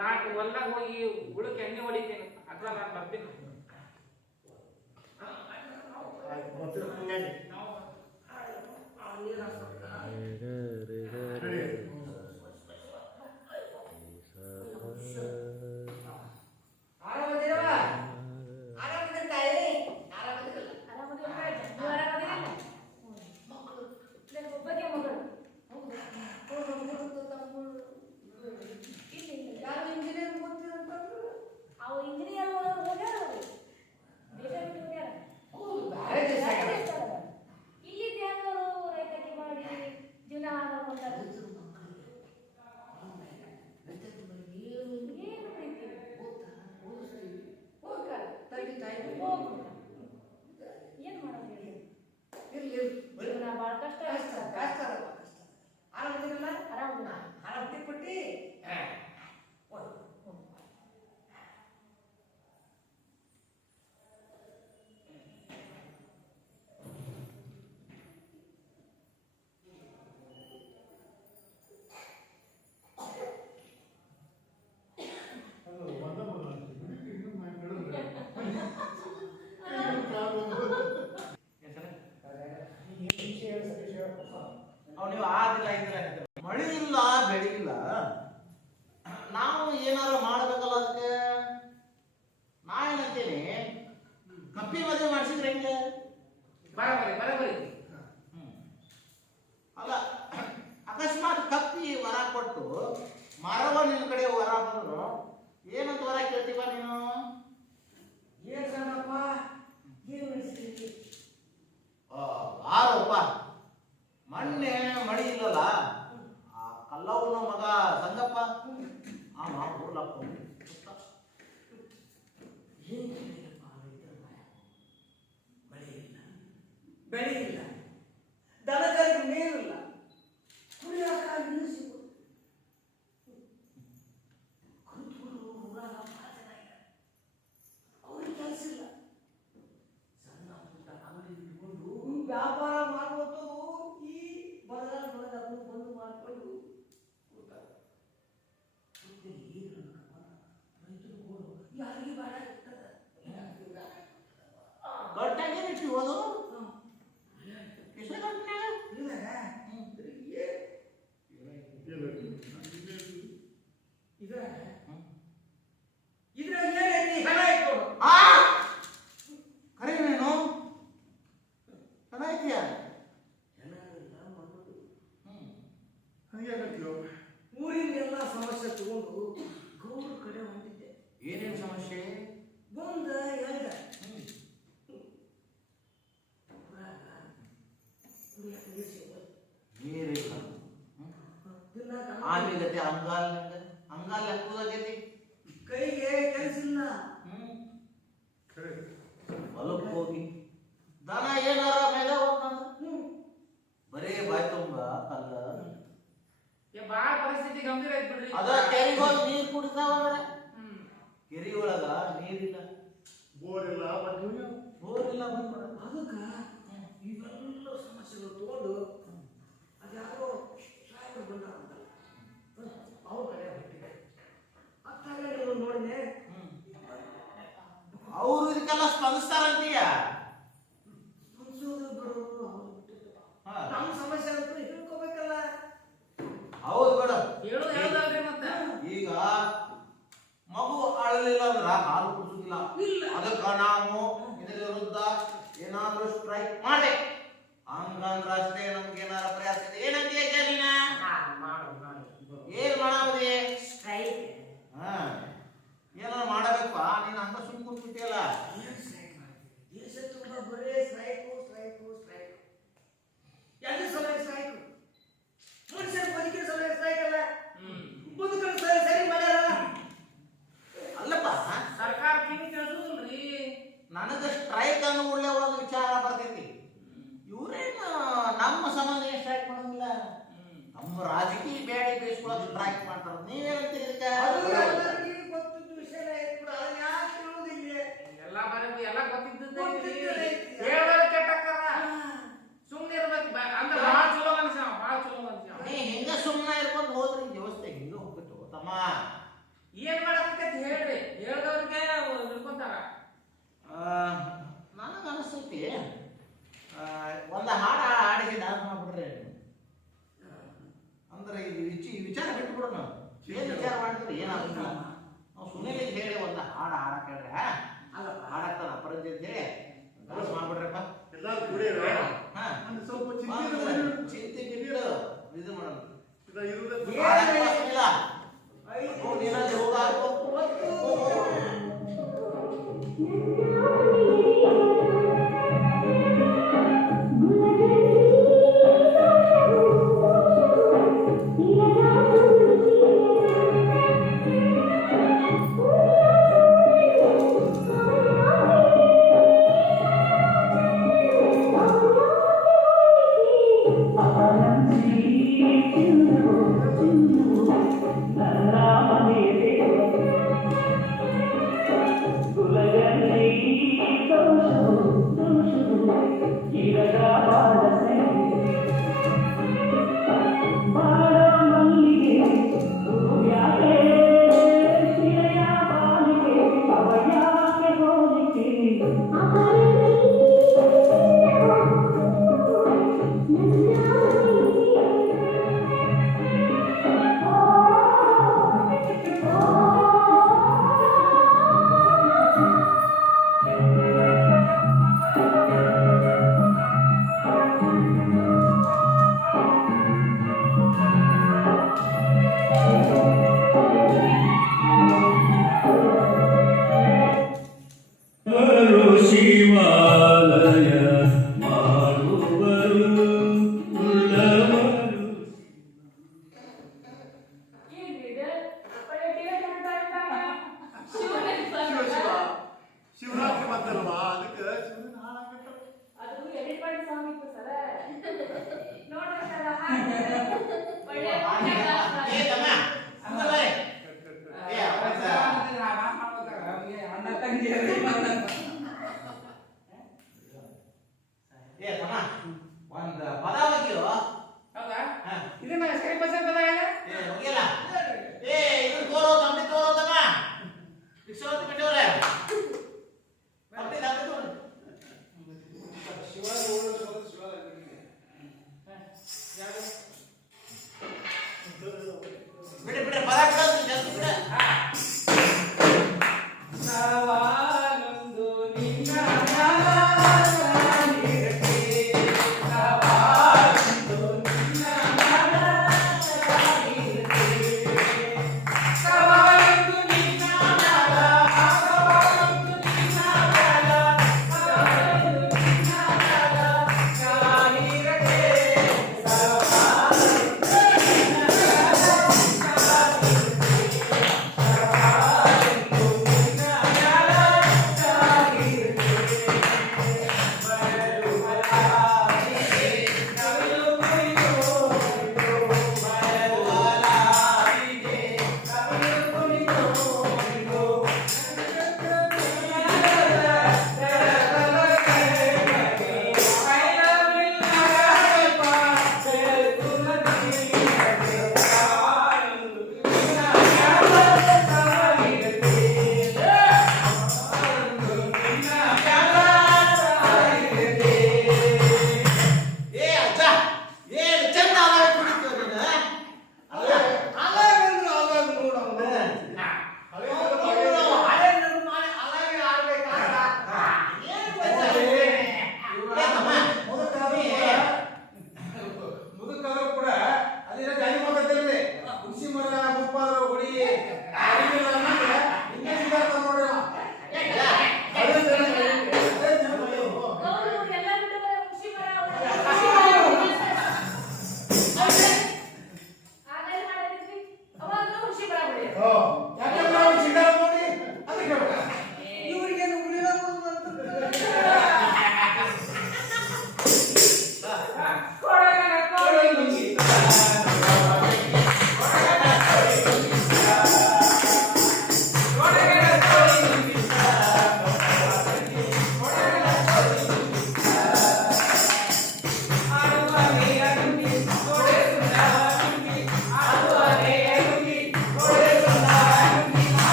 ನಾಲ್ಕು ಹೊಲ್ದಾಗ ಹೋಗಿ ಉಳಕ್ಕೆ ಎಣ್ಣೆ ಹೊಡಿತೇನೆ. ಅದ್ರ ನಾನು ಬರ್ತೀನಿ. ಆರಾಮದಿರವ? ಆರಾಮದಿರ ತಾಯಿ? ಆರಾಮದಿರಲ್ಲ? ಆರಾಮದಿಲ್ಲ ಕಣೆ, ನೀವು ಆರಾಮದಿರಿಲ್ಲ? ಒಬ್ಬಕ್ಕೆ ಮಗಳು. ಯಾರು ಇಂಜಿನಿಯರ್ ಓದ್ತೀರಂತಂದ್ರು? ಅವು ಇಂಜಿನಿಯರ್ ಹೋಗ್ಯಾರ, ದೇಶ ಬಿಟ್ಟು ಹೋಗ್ಯಾರ. ಹೌದು, ಬೇರೆ ದೇಶ ಆಗ್ಯಾರ. ಇಲ್ಲಿ ಧ್ಯಾನವರು ರೈತರಿಗೆ ಮಾಡಿ ಜೀವನ ಮಾಡ್ಕೊಂತಾರೆ. ಏನು ಪ್ರೀತಿ? ಹೋಗ ತಂದೆ ತಾಯಿ ಹೋಗು. ಏನ್ ಮಾಡೋದು ಹೇಳಿ? ಇರ್ಲಿ ಜೀವನ ಭಾಳ ಕಷ್ಟ ಕಷ್ಟ ಕಷ್ಟ ಆರಾಮದಿರಲ್ಲ? ಆರಾಮದಿಲ್ಲ. ಆರಾಮದಿ ಕೊಟ್ಟಿ ನೀವು ಆದಿಲ್ಲ ಇದ್ರೆ ಮಳೆ ಇಲ್ಲ ಬೆಳೆ ಇಲ್ಲ, ನಾವು ಏನಾರ ಮಾಡಬೇಕಲ್ಲ ಅದಕ್ಕೆ. ನಾ ಏನಂತೀನಿ, ಕಪ್ಪಿ ಮದುವೆ ಮಾಡಿಸಿದ್ರೆ ಹೆಂಗೆ? ಬರಬರಿ. ಅಲ್ಲ, ಅಕಸ್ಮಾತ್ ಕಪ್ಪಿ ವರ ಕೊಟ್ಟು ಮರವ ನಿನ್ನ ಕಡೆ ವರ ಬಂದ್ರು ಏನಂತ ವರ ಕೇಳ್ತೀವ ನೀನು? ಏನ್ ಸಣ್ಣಪ್ಪ ಏನ್ ನಡೆಸಿದ್ರಿ? ಆರೋಪ ಮೊನ್ನೆ ಮಳಿ ಇಲ್ಲಲ್ಲ, ಆ ಕಲ್ಲವನ ಮಗ ಸಂಗಪ್ಪ ಅವ ಊರ್ಲಪ್ಪ ಏನ್ ಹೇಳಿಲ್ಲಪ್ಪ ರೈತರ ಭಯ. ಮಳೆ ಇಲ್ಲ, ಬೆಳೆ ಇಲ್ಲ, ದನಕರಿಗೆ ಮೇವಿಲ್ಲ, ಕುಡಿಯಾಕ ನೀರು ಸಿಗೋದು. ಕೃತಗಳು ಊರಾಗ ಭಾಳ ಜನ ಇದ್ದಾರೆ, ಅವ್ರಿಗೆ ಕೆಲಸ ಇಲ್ಲ. ಸಣ್ಣ ಪುಟ್ಟ ಅಂಗಡಿ ಇಟ್ಕೊಂಡು ವ್ಯಾಪಾರ ಮಾಡುವುದು ಈ ಬರಗಾಲ ಅದನ್ನು ಬಂದು ಮಾಡಿಕೊಂಡು ಕೊಡ್ತಾರೆ. ಏನು ರೈತರು ಗೋಳು ಯಾರಿಗೆ ಬೇಡ ಇರ್ತದೆ. ಗಟ್ಟಾಗೆ ಇಟ್ಟು ಹೋದು ಇದ್ರಾಗ ಏನೈತಿ? ಹೆಣ ಇಟ್ಕೊಡು. ಕರೆ ನೀನು ಚೆನ್ನಾಗಿದ್ಯಾ? ಹೆಣ ಇಲ್ಲ ಮಾಡೋದು. ಹಂಗೆ ಊರಿಂದೆಲ್ಲ ಸಮಸ್ಯೆ ತಗೊಂಡು ಗೌಡ್ರ ಕಡೆ ಹೊಂಟಿದ್ದೆ. ಏನೇನು ಸಮಸ್ಯೆ? ಬಂದ ಹೇಳ್ದ ಊರಾಗ ಕುಡಿಯಾಕ ನೀರು ಸಿಗೋದು. ನೀರಿಲ್ಲ, ತಿನ್ನಾಕ ಆಮೇಲೆ ಅಂಗಾಲ್ ಅಂಗಾಲ್ ಹಾಕೋದಾಗೈತಿ. ಕೆರೆ ಒಳಗ ನೀರಿಲ್ಲ, ಬೋರ್ ಇಲ್ಲ ಬಂದು ಬೋರ್ ಇಲ್ಲ, ಬಂದ್ ಅದಕ್ಕ ಇವೆಲ್ಲ ಸಮಸ್ಯೆಗಳು ತಗೊಂಡು ಅದ್ಯಾರೋ ಸಾಹೇಬರು ಬಂದಾರಂತಲ್ಲ, ಅವ್ರ ಕಡೆ ಬಿಟ್ಟಿದೆ. ಅತ್ತಾಗ ನೀವು ನೋಡಿದೆ ಅವ್ರು ಇದಕ್ಕೆಲ್ಲ ಸ್ಪಂದಿಸ್ತಾರಂತೀಯ. ಮುನ್ಸೋದು ಬಿಡೋದು ಅವ್ರು ಬಿಟ್ಟಿದ್ದು. ಹಾ. ನಮ್ಮ ಸಮಸ್ಯೆ ಅಂತೂ ಹೇಳ್ಕೋಬೇಕಲ್ಲ. ಹೌದು ಬೇಡ. ಹೇಳೋದಲ್ರಿ ಮತ್ತೆ ಈಗ ಮಗು ಅಳಲಿಲ್ಲ ಅಂದ್ರ ಹಾಲು ಕುಡಿಸುದಿಲ್ಲ. ಇಲ್ಲ. ಅದಕ್ಕ ನಾವು ಇದರ ವಿರುದ್ಧ ಏನಾದ್ರೂ ಸ್ಟ್ರೈಕ್ ಮಾಡ್ಬೇಕು. ಹಂಗಂದ್ರ ಅಷ್ಟೇ ನಮ್ಗೆ ಏನಾರ ಪ್ರಯಾಸ ಇದೆ. ಏನಂತೀಯ ಜಮೀನ? ಏನ್ ಮಾಡಾವದಿ? ಸ್ಟ್ರೈಕ್ ಹಾ, ಏನಾರ ಮಾಡಬೇಕಪ್ಪ. ನೀನ್ ಹಂಗ ಸುಮ್ ಕುಂತ್ಬಿಟ್ಟಿಯಲ್ಲ. ಏನ್ ಸ್ಟ್ರೈಕ್ ಮಾಡ್ತೀವಿ? ದೇಶ ತುಂಬ ಬರೇ ಸ್ಟ್ರೈಕು ಸ್ಟ್ರೈಕು ಸ್ಟ್ರೈಕ್. ಯಾಕೆ ಸಲಹೆ ಸ್ಟ್ರೈಕು? ಮನುಷ್ಯರ ಬದುಕಿನ ಸಲಹೆ ಸ್ಟ್ರೈಕ್ ಅಲ್ಲ, ಬದುಕಲು ಸರಿ ಮಾಡ್ಯಾರ. ಅಲ್ಲಪ್ಪ, ಸರ್ಕಾರ ಕಿವಿ ಕೇಳಿಸುದಿಲ್ರಿ. ನನಗ ಸ್ಟ್ರೈಕ್ ಅನ್ನೋ ಒಳ್ಳೆ ಒಂದು ವಿಚಾರ ಬರ್ತೈತಿ. ಇವ್ರೇನು ನಮ್ಮ ಸಂಬಂಧ ಏನ್ ಸ್ಟ್ರೈಕ್ ಮಾಡೋದಿಲ್ಲ. ನಮ್ಮ ರಾಜಕೀಯ ಬೇಡಿ ಬೇಯಿಸ್ಕೊಳ್ಳೋದು ಸ್ಟ್ರೈಕ್ ಮಾಡ್ತಾರ. ನೀವೇನಂತೀರಿ ಇದಕ್ಕೆ? ಅದು ಎಲ್ಲರಿಗೂ ಗೊತ್ತಿದ್ದ ವಿಷಯ ಐತಿ ಬಿಡು, ಅದನ್ನ ಯಾಕೆ ಹೇಳುವುದಿಲ್ಲ? ಎಲ್ಲ ಬರೀ ಎಲ್ಲ ಗೊತ್ತಿದ್ದದ್ದೇ ಗೊತ್ತಿದ್ದದ್ದೇ ಐತಿ. ಐತಿ. ಹೇಳ್ದವ್ರ ಕೆಟ್ಟಕ್ಕಾರ. ಸುಮ್ನೆ ಇರ್ಬೇಕು. ಅಂದ್ರೆ ಭಾಳ ಚಲೋ ಮನುಷ್ಯ, ಭಾಳ ಚಲೋ ಮನುಷ್ಯ. ನೀ ಹಿಂಗ ಸುಮ್ಮನೆ ಇರ್ಕೊಂಡು ಹೋದ್ರಿ ವ್ಯವಸ್ಥೆ ಹಿಂಗ ಹೋಗ್ಬಿಟ್ಟು ತಮ್ಮ. ಏನ್ ಮಾಡಬೇಕಂತ ಹೇಳ್ರಿ. ಹೇಳ್ದವ್ರಿಗೆ ಹಿಡ್ಕೊಂತಾರ. ನನಗೆ ಅನಿಸ್ತೈತಿ ಒಂದು ಹಾಡು ಹಾಡಿಸಿ ಡಾನ್ಸ್ ಮಾಡ್ಬಿಡ್ರಿ. ಅಂದ್ರೆ ಇದು ವಿಚಾರ ಬಿಟ್ಟು ಬಿಡೋಣ. ಏನ್ ವಿಚಾರ ಮಾಡಿದ್ರೆ ಏನಾಗುದಿಲ್ಲ. ನಾವು ಸುನಿಲಿಗೆ ಹೇಳಿ ಒಂದು ಹಾಡು ಹಾಡಕ್ ಹೇಳ್ರೆ ಅಲ್ಲಪ್ಪ, ಹಾಡಕ್ತಾನ ಅಪರಂಜಿ ಅಂತ ಹೇಳಿ ಡಾನ್ಸ್ ಮಾಡ್ಬಿಡ್ರಪ್ಪ. ಎಲ್ಲಾರು ಕುಡಿಯೋಣ. ಹಾ, ಒಂದು ಸ್ವಲ್ಪ ಚಿಂತೆ ಬಿಟ್ಟು ಇದು ಮಾಡೋಣ. ಇರುವುದೇ ಹಾಡಕ್ ಇಲ್ಲ. ನೀರಲ್ಲಿ ಹೋಗಾಕು Gula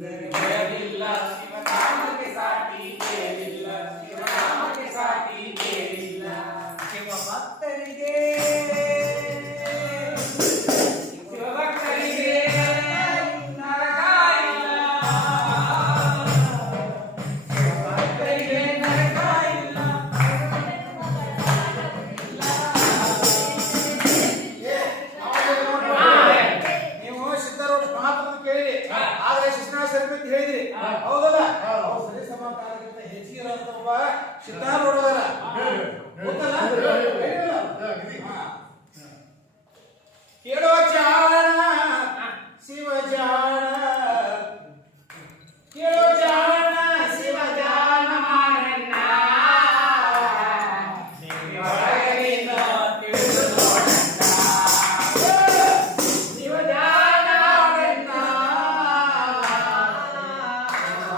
ಜಯವಿಲ್ಲ ಶಿವನಾಮಕ್ಕೆ ಸಾಟಿ ಜಯವಿಲ್ಲ ಶಿವನಾಮಕ್ಕೆ ಸಾಟಿ ಜಯವಿಲ್ಲ ಶಿವಭಕ್ತರಿಗೆ ಶಿವಭಕ್ತರಿಗೆ ನರಕ ಇಲ್ಲ ಶಿವಭಕ್ತರಿಗೆ ನರಕ ಇಲ್ಲ ನೀವು ಸಿದ್ಧರು ಮಾತ್ರ ಕೇಳಿ ಆದ್ರೆ ಶಿಕ್ಷಣಾಚಾರ್ಯ ಅಂತ ಹೇಳಿದ್ರಿ ಹೌದಲ್ಲ ಅವ್ರು ಸರಿ ಸಮಾಕಾರಕ್ಕಿಂತ ಹೆಚ್ಚಿಗೆ ಇರೋಂತ ಒಬ್ಬ ಸಿದ್ಧಾರ್ ನೋಡೋದಲ್ಲ ಗೊತ್ತಲ್ಲ? ಹಾ. ಕೇಳೋ ಜಾಣ ಶಿವ ಜಾಣ ಕೇಳೋ ಜಾಣ ಶಿವ ಜಾಣ ಮಾರಣ್ಣ ಒಳಗಿನಿಂದ ತಿಳಿದು ನೋಡಣ್ಣ. ಶಿವ ಜಾಣ ಮಾರಣ್ಣ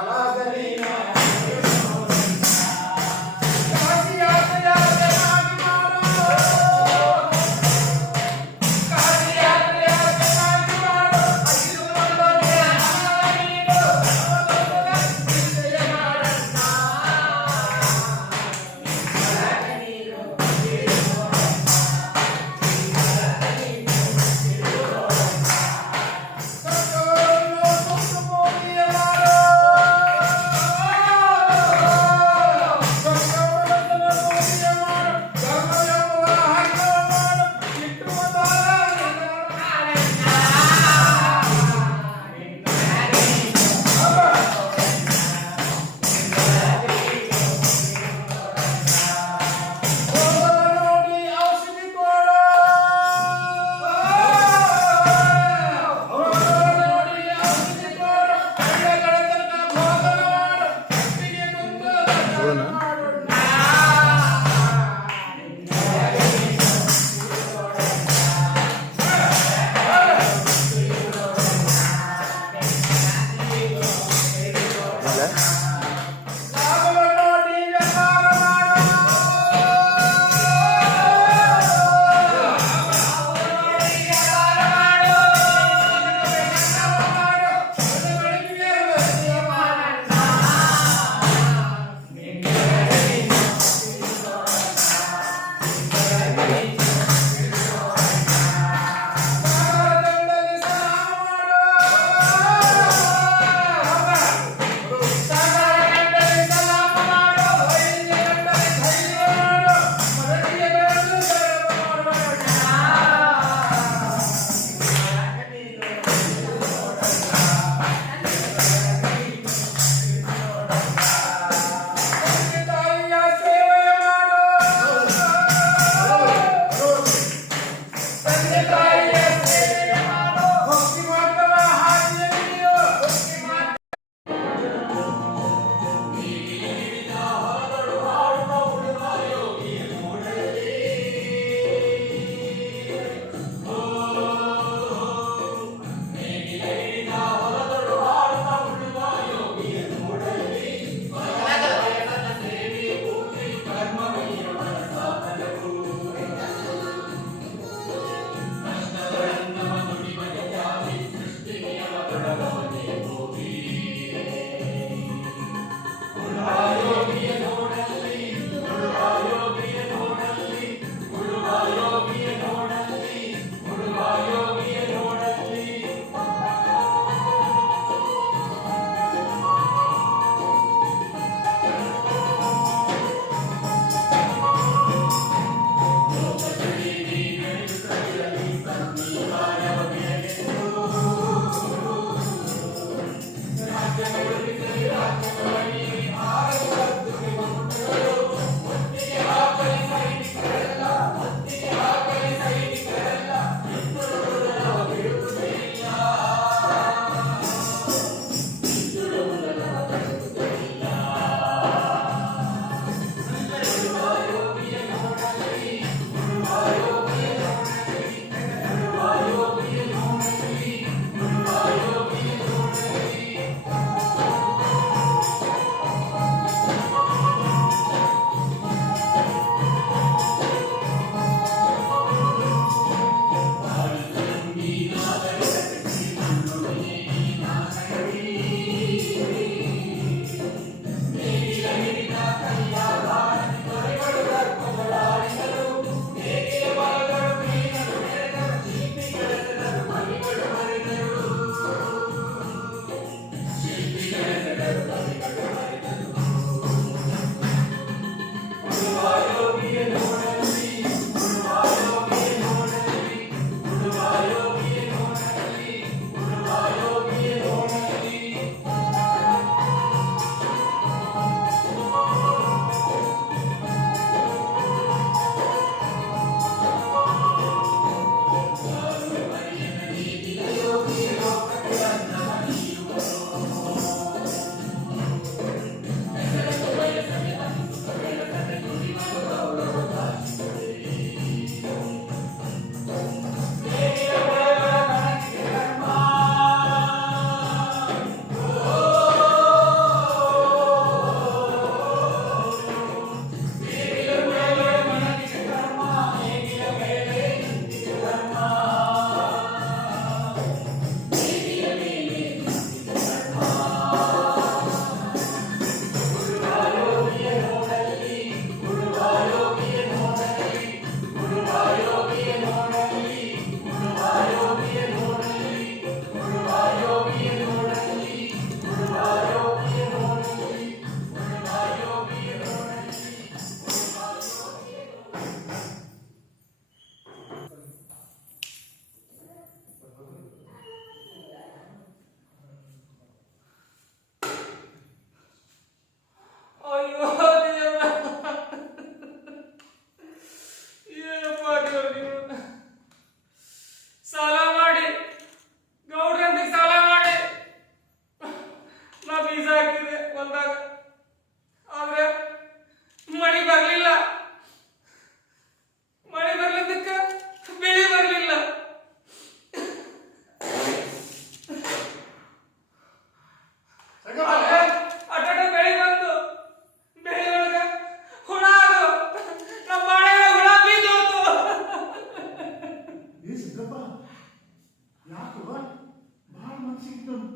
ಒಳಗಿನಿಂದ ತಿಳಿದು ನೋಡಣ್ಣ. ಕಾಶಿ ಯಾತ್ರೆಯಾಗಿ ಮಾಡು ಕಾಶಿ ಯಾತ್ರೆಯಾಗಿ ಮಾಡು ಅಗಿದು ಬಂದ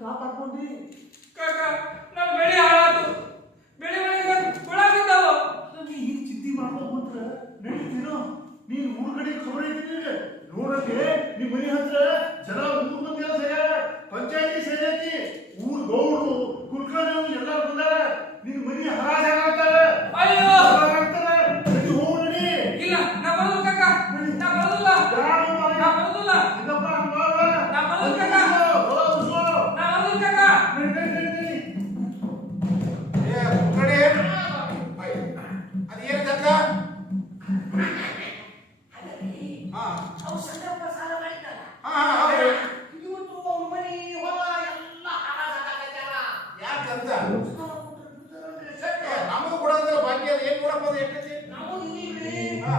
ಕಾಪಾಡ್ಕೊಂಡಿ ಕಾಕ ನಮ್ಮ ಬೆಳೆ ಹಾಳಾತು, ಬೆಳೆ ಒಳಗೆ ಹುಳ ಬಿದ್ದಾವು. ನೀ ಹಿಂಗ್ ಚಿಂತೆ ಮಾಡ್ಕೊಂಡ್ರ ನಡೀತೀನೋ? ನೀನ್ ಊರ್ ಕಡೆ ಖಬರ್ ಐತಿ ನೋಡಕ್ಕೆ ನಿಮ್ ಮನೆ ಹತ್ರ ಜನ 3 ಮಂದಿ ಸೇರ ಪಂಚಾಯತಿ ಸೇರೈತಿ, ಊರ್ ಗೌಡ್ರು ಕುಲ್ಕರ್ಣಿ ಎಲ್ಲ ಬಂದಾರ. ನಿನ್ ಮನೆ ಹರಾಜಾಗ್ತಾರ. ಅಯ್ಯೋ ಹೋಗ್ ನಡಿ. ಇಲ್ಲ, ನಾ ಬರೋದು ಕಾಕ, ನಾ ಬರೋದಿಲ್ಲ, ನಾ ಬರೋದಿಲ್ಲ, ನಾ ಬರೋದು ಕಾಕ, ನಾ ಬರೋದು ಕಾಕ. ಅದೇನು ಕಕ್ಕ? ಹಾ ಅವ್ರು ಸಂದರ್ಭ ಸಾಲ ಮಾಡಿದ್ದಾರ. ಹಾ ಹೌದು. ಇವತ್ತು ಅವ್ರ ಮನೆ ಹೊಲ ಎಲ್ಲ ಹಾಳಾಗತ್ತಾರ. ಯಾಕಂತ ನಮಗೂ ಕೊಡೋದಿಲ್ಲ ಬಾಕಿ, ಅದು ಏನ್ ಕೊಡಪ್ಪ, ಅದು ಎಷ್ಟೈತಿ? ನಾವು ಇಲ್ಲಿ ಹಾ.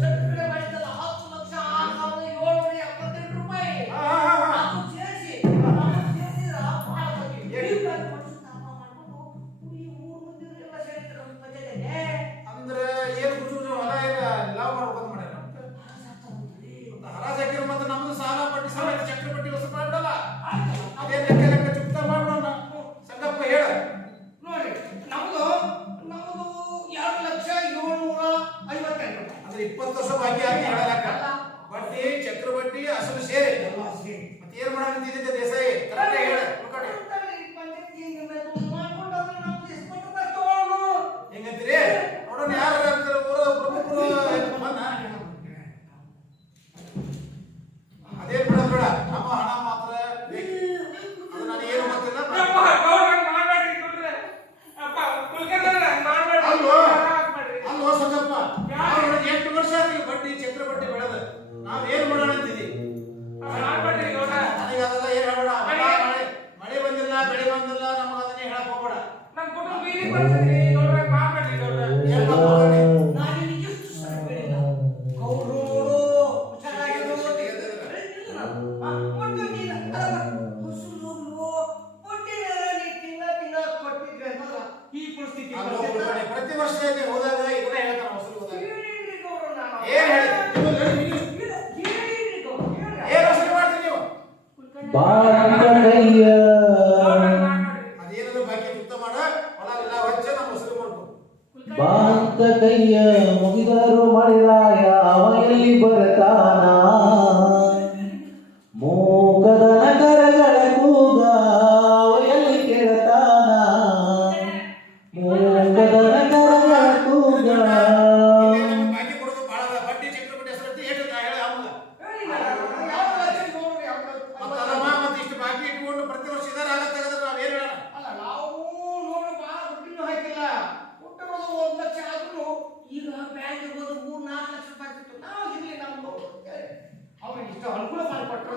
ಸರ್ಟಿಫಿಕೇಟ್ ಮಾಡಿದ್ದಲ್ಲ 10,778 ರೂಪಾಯಿ. ಹಾ, ಹಾ, ಹಾ. ಅದು ಸೇರಿಸಿ ಸೇರಿಸಿದ್ರ ಬಹಳ ಬಗ್ಗೆ. ಈ ಕಾಲ ವರ್ಷ ತಾಪ ಮಾಡ್ಕೊಂಡು ಈ 3 ಮಂದಿ ಎಲ್ಲ ಸೇರಿದ್ರು ನಮ್ಮ ಪಂಚಾಯತಿಗೆ. ಅಂದ್ರೆ ಏನ್ ಗುರು ಹೊಲ ಏನ ಲಾವ್ ಮಾಡ್ಕೊಂಡ್ ಮಾಡ್ಯಾರ ಹರಾಜ್ ಹಾಕಿರ. ಮತ್ತೆ ನಮ್ದು ಸಾಲ ಪಟ್ಟಿ ಸಮೇತ ಚಕ್ರಪಟ್ಟಿ ಹೊಸ ಮಾಡಲ್ಲ. ಅದೇ ಲೆಕ್ಕ ಲೆಕ್ಕ ಚುಕ್ತ ಮಾಡೋಣ. ಸಂಗಪ್ಪ ಹೇಳ. ನೋಡಿ, ನಮ್ದು 2,758 ಅಂದ್ರೆ 20 ವರ್ಷ ಬಾಕಿ ಆಗಿ ಹೇಳಲಕ್ಕ. ಬಡ್ಡಿ ಚಕ್ರಬಡ್ಡಿ ಅಸಲು ಸೇರಿ ಮತ್ತೆ ಏನ್ ಮಾಡಂತಿದ್ದೆ ದೇಸಾಯಿ? ಕರೆಕ್ಟ್ ಹೇಳ. ಹೆಂಗಂತೀರಿ ನೋಡೋಣ, ಯಾರು ಅಂತಾರೆ ಊರ ಪ್ರಮುಖರು ಬಂದ. ಅದೇ ಬಿಡ ಬೇಡ, ನಮ್ಮ ಹಣ ಮಾತ್ರ ಬೇಕು. ಅದು ನನಗೇನು ಗೊತ್ತಿಲ್ಲ. ಅಪ್ಪ, ಗೌಡ್ರು ಮಾಡ್ಬೇಡ್ರಿ ಗೌಡ್ರೆ. ಅಪ್ಪ, ಕುಲ್ಕರ್ಣಿ ಮಾಡ್ಬೇಡ್ರಿ. ಅಲ್ವೋ ಮಾಡ್ಬೇಡ್ರಿ. ಅಲ್ವೋ ಸಂಗಪ್ಪ, ನಾವು 8 ವರ್ಷ ಆಗಿ ಬಡ್ಡಿ ಚಕ್ರಬಡ್ಡಿ ಬೆಳೆದ ನಾವೇನ್ ಮಾಡೋಣ ಅಂತಿದ್ದಿ? ಮಾಡ್ಬೇಡ್ರಿ ಗೌಡ್ರೆ. ನನಗೆ ಅದೆಲ್ಲ ಏನ್ ಹೇಳ್ಬೇಡ. ಮಳೆ ಬಂದಿಲ್ಲ, ಬೆಳೆ ಬಂದಿಲ್ಲ, ನಮಗೆ ಅದನ್ನೇ ಹೇಳಕ್ ಹೋಗ್ಬೇಡ. ನಮ್ಮ ಕುಟುಂಬ ಬೀದಿಗೆ ಬರ್ತದ್ರಿ ಗೌಡ್ರೆ. ಮಾಡ್ಬೇಡ್ರಿ ಗೌಡ್ರೆ. ಏನ್ ಮಾಡ್ಬೇಡಿ. ಈ ಪರಿಸ್ಥಿತಿ ಅಲ್ವೋ ಉಳ್ಕೊಂಡೆ. ಪ್ರತಿ ವರ್ಷ ಇಲ್ಲಿ ಹೋದಾಗ ಇದನ್ನೇ ಹೇಳ್ತಾನೆ ಹೊಸಲು ಹೋದಾಗ. ಏನ್ ಹೇಳಿ ಏನ್ ಹೊಸಲು ಮಾಡ್ತೀರಿ ನೀವು? ಅದೇನದು ಬಾಕಿ ಮುಕ್ತ ಮಾಡ, ಹೊಲ ಎಲ್ಲ ಹೊಚ್ಚ ನಮ್ಮ ಹೊಸಲು ಮಾಡ್ಕೊ. ಬಾಂತ ಕೈಯ ಮುಗಿದರು ಮಳಿರಾಯ ಅವ ಎಲ್ಲಿ ಬರತಾನ, ಮೂಕದ ನಗರಗಳ ಕೂಗ ಅವ ಎಲ್ಲಿ ಕೇಳತಾನ, ಮೂಕದ ನಗರಗಳ ಕೂಗ. ಇಲ್ಲೇ ನಮ್ಗೆ ಬಾಕಿ ಕೊಡೋದು ಬಹಳ ಅದ. ಬಡ್ಡಿ ಚಕ್ರಬಡ್ಡಿ ಹೆಸರು ಹೇಳ ಹೇಳ ಅವಾಗ ಮತ್ತಲ್ಲಮ್ಮ, ಮತ್ತೆ ಇಷ್ಟು ಬಾಕಿ ಇಟ್ಕೊಂಡು ಪ್ರತಿ ವರ್ಷ ಇದಾರ ಆಗತ್ತೆ ತೆಗೆದ್ರೆ ನಾವೇನ್ ಹೇಳೋಣ? ಅಲ್ಲ, ನಾವು ನೋಡಿ ಬಹಳ ದುಡ್ಡಿನೂ ಹಾಕಿಲ್ಲ. ಕೊಟ್ಟಿರೋದು 1 ಲಕ್ಷ ಆದ್ರೂ ಈಗ ಬ್ಯಾಂಕ್ ಹೋದ್ರೆ 3-4 ಲಕ್ಷ ರೂಪಾಯಿ ಸಿಕ್ತು. ನಾವು ಇರ್ಲಿ ನಮ್ದು ಅವ್ರಿಗೆ ಇಷ್ಟು ಅನುಕೂಲ ಮಾಡಿಕೊಟ್ರು.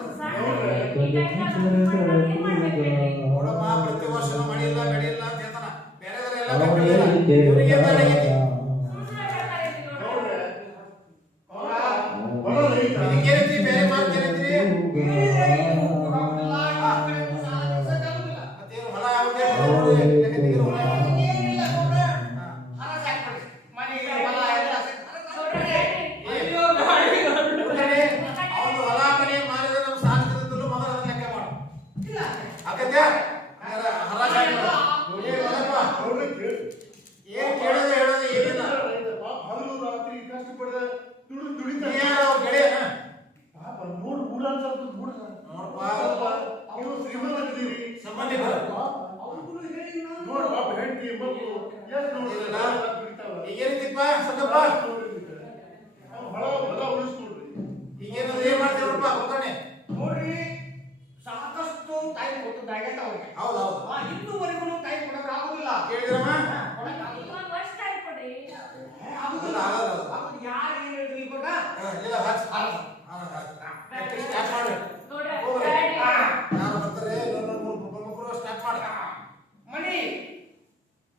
ನೋಡಮ್ಮ, ಪ್ರತಿ ವರ್ಷ ಮಳೆ ಇಲ್ಲ ಬೆಳೆ ಇಲ್ಲ ಅಂತ ಹೇಳ್ತಾನ. ಬೇರೆದರೆಲ್ಲ ಬೆಳೆದಿಲ್ಲ, ಇವ್ರಿಗೆ ಏನ್ ಆಗೈತಿ? ಇದಕ್ಕೇನೈತಿ? ಬೇರೆ ಮಾತೇನೈತಿ? ಮತ್ತೇನು ಹೊಲ ಯಾವ್ದು ಲೆಕ್ಕ ಹೊಲ ಅವನು ಹೊಲ ಮನೆ ಮಾರಿದ ನಮ್ಮ ಸಾಲದಿದ್ದಲು ಮೊದಲು ಅದನ್ನ ಲೆಕ್ಕ ಮಾಡು. ಆಗತ್ಯಾ? ಹರಾಜ್ ಹಾಕ್ಬಿಡು. ಏ ಹೊಲಪ್ಪ, ಏನ್ ಕೇಳೋದು ಹೇಳೋದು ಏನಿಲ್ಲ. ಹಗಲು ರಾತ್ರಿ ಕಷ್ಟಪಡ್ದ ದುಡಿದ ನೀ ಯಾರು ಅವ್ರ ಗೆಳೆಯನ? ಪಾಪ ನೋಡು ಗೂಡ ಅಂತ ನೋಡಪ್ಪ, ನೀವು ಶ್ರೀಮಂತರಿದ್ದೀರಿ, ಸಂಬಂಧಿಕರು ನೋಡು ಪಾಪ ಹೆಂಡತಿ ಮಕ್ಕಳು ಎಷ್ಟು ಇರಲ್ಲ. ದುಡಿತಾವ. ಈಗೇನಿದ್ದೀಪ್ಪ ಸಂಗಪ್ಪ? ಹೊಲ ಉಳಿಸ್ಕೊಡ್ರಿ. ಈಗೇನಾದ್ರು ಏನ್ ಮಾಡ್ತೀರಪ್ಪ ಹೋಗಣೆ? ನೋಡ್ರಿ, ಸಾಕಷ್ಟು ಟೈಮ್ ಕೊಟ್ಟಿದ್ದಾಗೈತೆ ಅವ್ರಿಗೆ. ಹೌದೌದು. ಇನ್ನೂವರೆಗೂ ಟೈಮ್ ಕೊಡೋಕೆ ಆಗುದಿಲ್ಲ. ಕೇಳಿದ್ರಮ್ಮ? ಒಂದ್ ವರ್ಷ ಟೈಮ್ ಕೊಡ್ರಿ. ಆಗುದಿಲ್ಲ, ಆಗಲ್ಲ. ಅದು ಯಾರು ಏನ್ ಹೇಳಿದ್ರು ಈಗ ಗೊತ್ತಾ? ಇಲ್ಲ ಹಚ್ಚ. ಸ್ಟಾರ್ಟ್ ಮಾಡಿ. ಗೌಡ್ರೆ, ಹೋಗ್ರಿ. ಬ್ಯಾಡ್ರಿ. ಯಾರು ಬರ್ತಾರೆ? ಇನ್ನೊಂದು 3 ಪ್ರಮುಖರು ಸ್ಟಾರ್ಟ್ ಮಾಡಿ. ಮಣಿ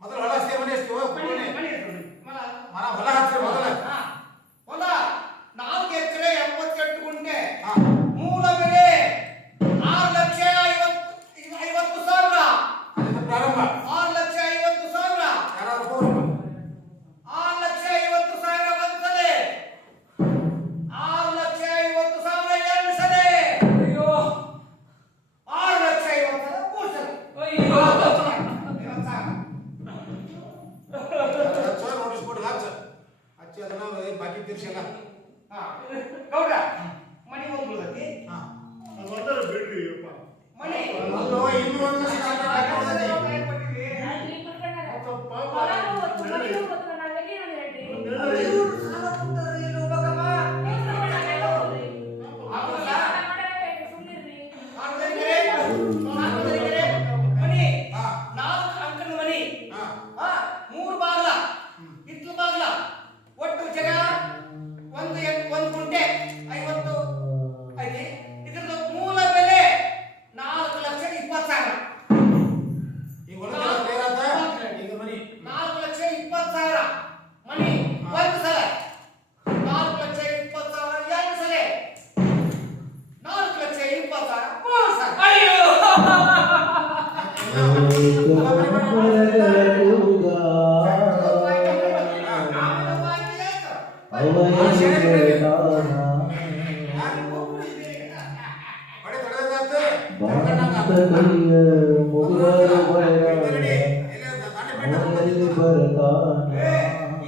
ಮೊದಲು ಹೊಲ ಅಷ್ಟೇ, ಮನೆ ಅಷ್ಟೇ ಹೋಗಿ ಮಣಿ ಕೊಡೋಣ. ಮಣಿ ಇರ್ತದೆ. ಮರ ಮರ ಹೊಲ ಹಚ್ಚಿರಿ ಮೊದಲ. ಹೊಲ 4 ಎಕರೆ 88 ಗುಂಟೆ. ಹಾ. ಮೂಲ ಬೆಲೆ 6,50,000. ಅಲ್ಲಿಂದ ಪ್ರಾರಂಭ. 6,50,000. ಯಾರಾದ್ರೂ ಹೋಗ್ರಪ್ಪ. 6,50,000 ಬರ್ತದೆ. 6 ಈಗ ಹೊಲದೆಲ್ಲ clear ಆತ? ಈಗ ಮನಿ 4,20,000 ಮನಿ ಒಂದು ಸಲ 4,20,000 ಎರಡು ಸಲ 4,20,000 ಮೂರು ಸಲ ಅಯ್ಯೋ ಹೊಡೆ ತೊಡೆದಾತ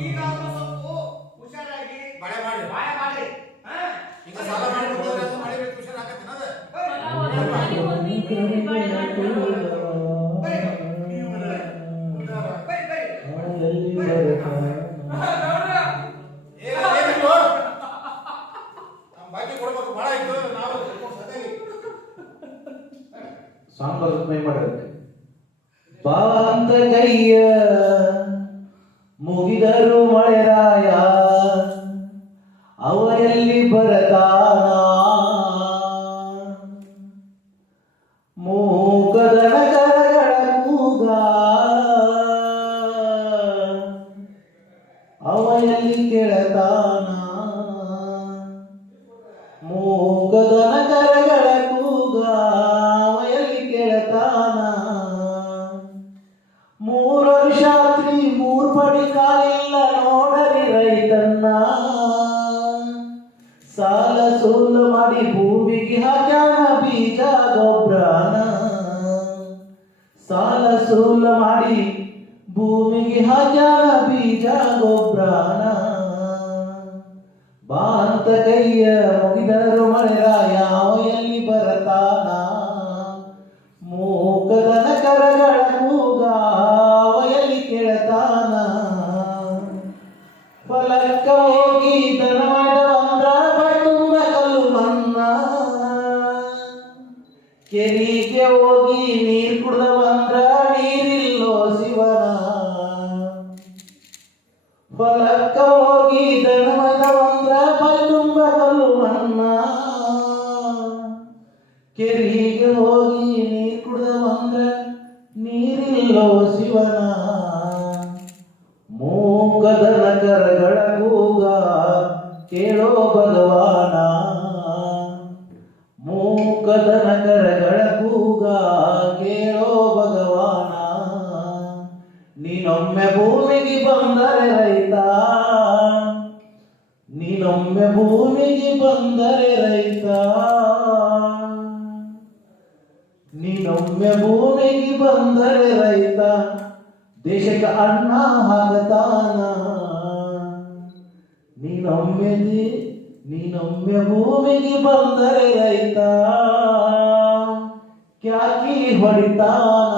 ಈಗ ಸ್ವಲ್ಪ ಹುಷಾರಾಗಿ ಬಳೆ ಮಾಡಿ ಬಾಳೆ ಮಾಡಿ ಈಗ ಸಾಲ ಮಾಡಿ ಕೊಟ್ಟವ್ರೆ ಅದು ಮಳೆ ಬೆಳೆ ಹುಷಾರ್ ಆಗತ್ತೆ ಅದ ಏನಿತ್ತು ನಮ್ಮ ಬಾಕಿ ಕೊಡ್ಬೇಕು ಭಾಳ ಆಯ್ತು ನಾವು ಸದಾಗಿ ಸಾಂಗ್ ಬರುತ್ತೆ ಮಾಡ್ಬೇಕು ಬಾಂತ ಕೈಯ ಮುಗಿದರು ಮಳೆರಾಯ ಅವ ಎಲ್ಲಿ ಬರತಾನ ಮೂಕದ ನಗರಗಳ ಕೂಗ ಅವ ಎಲ್ಲಿ ಕೇಳತಾನ ಮೂಕದ ನಗರಗಳ ಕೂಗ ಅವ ಎಲ್ಲಿ ಕೇಳತಾನ 3 ವರ್ಷಾತ್ರಿ 3 ಪಡಿ ಕಾಲಿಲ್ಲ ನೋಡರಿ ರೈತನ್ನ ಸಾಲ ಸೂಲ ಮಾಡಿ ಭೂಮಿಗೆ ಹಾಕ್ಯಾನ ಬೀಜ ಗೊಬ್ಬರನ ಸಾಲ ಸೂಲ ಮಾಡಿ ಭೂಮಿಗೆ ಹಾಕ್ಯಾನ ಬೀಜ ಗೊಬ್ಬರನ ಬಾಂತ ಕೈಯ ಮುಗಿದರು ಮಳೆರಾಯ ಅವ ಎಲ್ಲಿ ಬರತಾನ ಮೂಕದ ನಗರಗಳ ಕೂಗ ಅವ ಎಲ್ಲಿ ಕೇಳತಾನ ಹೊಲಕ್ಕ ಹೋಗಿ ದನವಾದ ಅಂದ್ರ ಬಟುಂಬ ಕಲ್ಲು ಮನ್ನ ಕೆರಿಗೆ ಹೋಗಿ ನೀರ್ ಕುಡ್ದ ಬಂದ್ರ ನೀರಿಲ್ಲೋ ಶಿವನ ಹೊಲಕ್ಕ ಹೋಗಿ ದನವಾದ ಅಂದ್ರ ಬಟುಂಬ ಕಲ್ಲು ಮನ್ನ ಕೆರಿಗೆ ಹೋಗಿ ನೀರ್ ಕುಡ್ದ ಬಂದ್ರ ನೀರಿಲ್ಲೋ ಶಿವನ ಮೂಕದ ನಗರಗಳ ಕೂಗ ಕೇಳೋ ಭಗವಾನ ಮೂಕದ ನಗರಗಳ ಕೂಗ ಕೇಳೋ ಭಗವಾನ ನೀನೊಮ್ಮೆ ಭೂಮಿಗೆ ಬಂದರೆ ರೈತ ನೀನೊಮ್ಮೆ ಭೂಮಿಗೆ ಬಂದರೆ ರೈತ ನೀನೊಮ್ಮೆ ಭೂಮಿಗೆ ಬಂದರೆ ರೈತ ದೇಶಕ್ಕೆ ಅನ್ನ ಹಾಕತಾನ ನೀನೊಮ್ಮೆ ಭೂಮಿಗೆ ಬಂದರೆ ರೈತ ಕ್ಯಾಕಿ ಹೊಡಿತಾನ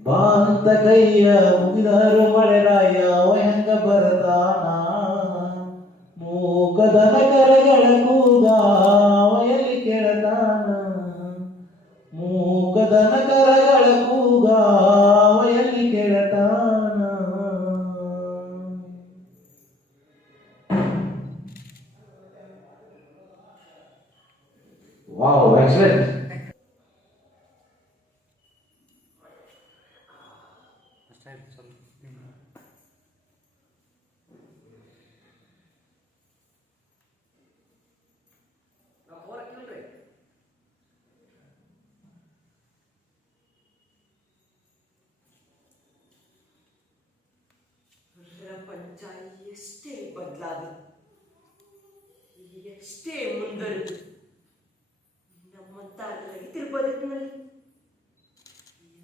ಬಾಂತ ಕೈಯ ಮುಗಿದರು ಮಳೆರಾಯ ಅವ ಹೆಂಗ ಬರತಾನ ಮೂಕದ ನಗರಗಳ ಕೂಗ ಅವ ಎಲ್ಲಿ ಕೇಳತಾನ ಮೂಕದ ನಗರಗಳ ಕೂಗ ಅವ ಎಲ್ಲಿ ಕೇಳತಾನ ವಾವ್ ಎಕ್ಸಲೆಂಟ್ ನಾವು ಹೊರಗಿಲ್ರಿ ಪ್ರಪಂಚ ಎಷ್ಟೇ ಬದಲಾದ ಎಷ್ಟೇ ಮುಂದರಿದು ನಮ್ಮಂತ ರೈತರ ಬದುಕಿನಲ್ಲಿ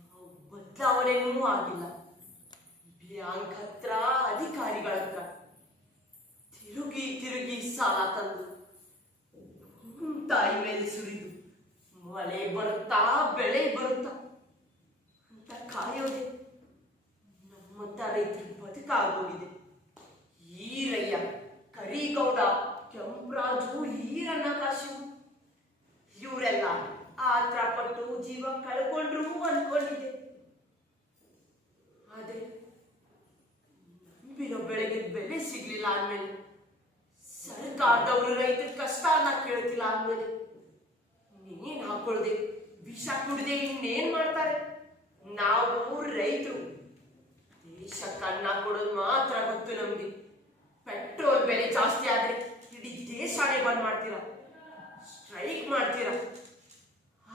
ಯಾವ ಬದಲಾವಣೆನೂ ಆಗಿಲ್ಲ. ಬ್ಯಾಂಕ್ ಹತ್ರ ಅಧಿಕಾರಿಗಳ ಹತ್ರ ತಿರುಗಿ ತಿರುಗಿ ಸಾಲ ತಂದು ತಾಯಿ ಮೇಲೆ ಸುರಿದು ಮಳೆ ಬರುತ್ತಾ ಬೆಳೆ ಬರುತ್ತಾ ಅಂತ ಕಾಯೋದೆ ನಮ್ಮಂತ ರೈತರ ಬದುಕಾಗೋಗಿದೆ. ಈರಯ್ಯ, ಕರಿಗೌಡ, ಕೆಂಪರಾಜು, ಈರಣ್ಣಕಾಶು ಇವರೆಲ್ಲ ಆತ್ರ ಪಟ್ಟು ಜೀವ ಕಳ್ಕೊಂಡ್ರು ಅನ್ಕೊಂಡಿದ್ದೆ. ಆದ್ರೆ ನಂಬಿರೋ ಬೆಳೆಗೆ ಬೆಲೆ ಸಿಗ್ಲಿಲ್ಲ ಅಂದ್ಮೇಲೆ, ಸರ್ಕಾರದವರು ರೈತರ ಕಷ್ಟನ ಕೇಳ್ತಿಲ್ಲ ಅಂದ್ಮೇಲೆ ನೀನ್ ಹಾಕೊಳ್ದೆ ವಿಷ ಕುಡಿದೆ ಇನ್ನೇನ್ ಮಾಡ್ತಾರೆ? ನಾವು ರೈತರು, ದೇಶಕ್ಕೆ ಅನ್ನ ಕೊಡೋದು ಮಾತ್ರ ಗೊತ್ತು ನಮ್ಗೆ. ಪೆಟ್ರೋಲ್ ಬೆಲೆ ಜಾಸ್ತಿ ಆದ್ರೆ ಇಡೀ ದೇಶನೇ ಬಂದ್ ಮಾಡ್ತೀರಾ, ಸ್ಟ್ರೈಕ್ ಮಾಡ್ತೀರಾ.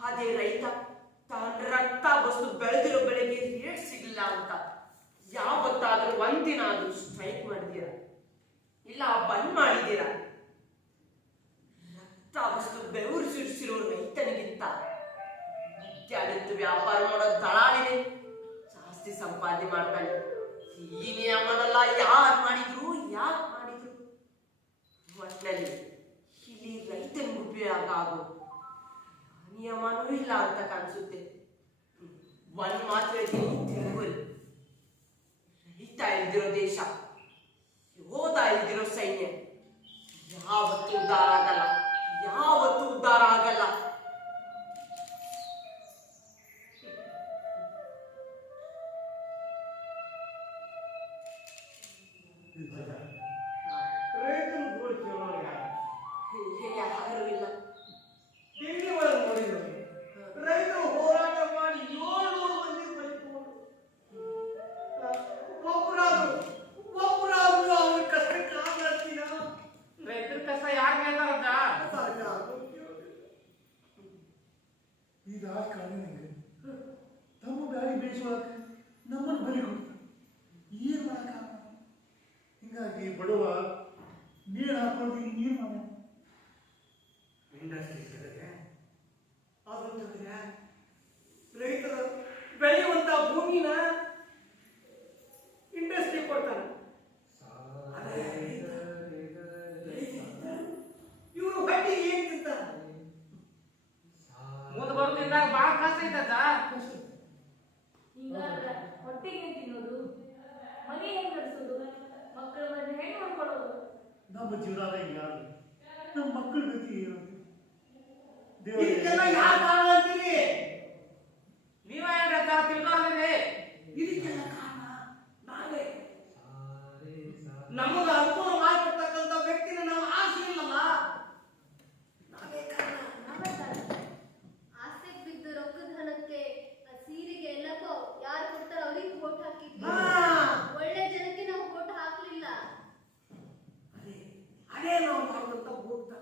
ಅದೇ ರೈತ ತಾನು ರಕ್ತ ಬಸ್ತು ಬೆಳೆದಿರೋ ಬೆಳೆಗೆ ರೇಟ್ ಸಿಗಲಿಲ್ಲ ಅಂತ ಯಾವತ್ತಾದ್ರೂ ಒಂದಿನ ಆದ್ರೂ ಸ್ಟ್ರೈಕ್ ಮಾಡಿದ್ದೀರಾ? ಇಲ್ಲ ಬಂದ್ ಮಾಡಿದ್ದೀರಾ? ರಕ್ತ ಬಸ್ತು ಬೆವರು ಸುರಿಸಿರೋ ರೈತನಿಗಿಂತ ಮಧ್ಯಾಹ್ನದ್ದು ವ್ಯಾಪಾರ ಮಾಡೋ ದಳಾಳಿನೇ ಜಾಸ್ತಿ ಸಂಪಾದನೆ ಮಾಡ್ತಾನೆ. ಈ ನಿಯಮನೆಲ್ಲ ಯಾರು ಮಾಡಿದ್ರು, ಯಾಕೆ ಮಾಡಿದ್ರು? ಒಟ್ನಲ್ಲಿ ಇಲ್ಲಿ ರೈತನಿಗೆ ಉಪಯೋಗ ಆಗೋ ನಿಯಮನೂ ಇಲ್ಲ ಅಂತ ಕಾಣಿಸುತ್ತೆ. ಒಂದ್ ಮಾತ್ರ ತಿರುವಲ್ಲಿ ರೈತ ಇಲ್ದಿರೋ ದೇಶ, ಯೋಧ ಇಲ್ದಿರೋ ಸೈನ್ಯ ಯಾವತ್ತೂ ಉದ್ಧಾರ ಆಗಲ್ಲ, ಯಾವತ್ತೂ ಉದ್ಧಾರ ಆಗಲ್ಲ. ರೈತರು ಗೋಳು ಕೇಳೋರು ಯಾರು? ಯಾರು ಇಲ್ಲ. ಟಿವಿ ಒಳಗೆ ನೋಡಿದ್ರು ರೈತರು ಹೋರಾಟ ಮಾಡಿ 700 ಮಂದಿ ಬಲಿಕೊಂಡ್ರು. ಒಬ್ಬರಾದ್ರು ಅವ್ರ ಕಷ್ಟಕ್ಕೆ ಆಗ್ತೀನ ರೈತರ ಕಷ್ಟ ಯಾರು ಹೇಳ್ತಾರಜ್ಜ? ಸರ್ಕಾರ ಈ ರಾಜಕಾರಣಿಗೆ ತಮ್ಮ ಬ್ಯಾಳಿ ಬೇಯಿಸುವಾಗ ನಮ್ಮನ್ನು ಬಲಿ ಕೊಡ್ತಾರೆ. ಏನ್ ಮಾಡಕ್ಕಾಗ? ಹಿಂಗಾಗಿ ಬಡವ ನೀರು ಹಾಕೊಂಡು ನೀರು ಮಾಡ ಇಂಡಸ್ಟ್ರಿ ಅದಂತಂದ್ರೆ ರೈತರ ಬೆಳೆಯುವಂತ ಭೂಮಿನ ಇಂಡಸ್ಟ್ರಿ ಕೊಡ್ತಾನೆ. ಇವರು ಬಡ್ಡಿ ಏನ್ ತಿಂತಾರೆ? ಮುಂದೆ ಬರುತ್ತಿದ್ದಾಗ ಬಹಳ ಕಷ್ಟ ಐತಜ್ಜ. ಹಿಂಗಾದ್ರೆ ಹೊಟ್ಟೆಗೆ ಏನ್ ತಿನ್ನೋದು, ಮನೆ ಹೆಂಗ್ ನಡೆಸೋದು, ಮಕ್ಕಳ ಮನೆ ಹೆಂಗ್ ನೋಡ್ಕೊಳ್ಳೋದು? ನಮ್ಮ ಜೀವನ ಯಾರು, ನಮ್ಮ ಮಕ್ಕಳ ಗತಿ ಏನು? ಇದಕ್ಕೆಲ್ಲ ಯಾರು ಕಾರಣ ಅಂತೀರಿ? ನೀವ ಹೇಳ್ರಜ್ಜ, ತಿಳ್ಕೊಂಡ್ರಿ. ಇದಕ್ಕೆಲ್ಲ ಕಾರಣ ನಾವೇ. ನಮಗ ಅನುಕೂಲ ಮಾಡಿಕೊಡ್ತಕ್ಕಂಥ ವ್ಯಕ್ತಿನ ನಾವು ಆರಿಸಿಲ್ಲಲ್ಲ, ನಾವೇ ಕಾರಣ. ಆಸೆಗೆ ಬಿದ್ದು ರೊಕ್ಕದ ಹಣಕ್ಕೆ ಆ ಸೀರೆಗೆ ಎಲ್ಲಕ್ಕೋ ಯಾರು ಕೊಡ್ತಾರ ಅವ್ರಿಗೆ ವೋಟ್ ಹಾಕಿದ್ವಿ. ಹಾ. ಒಳ್ಳೆ ಜನಕ್ಕೆ ನಾವು ವೋಟ್ ಹಾಕ್ಲಿಲ್ಲ. ಅದೇ ನಾವು ಮಾಡುವಂತ ಹೋಗ್ತಾನ.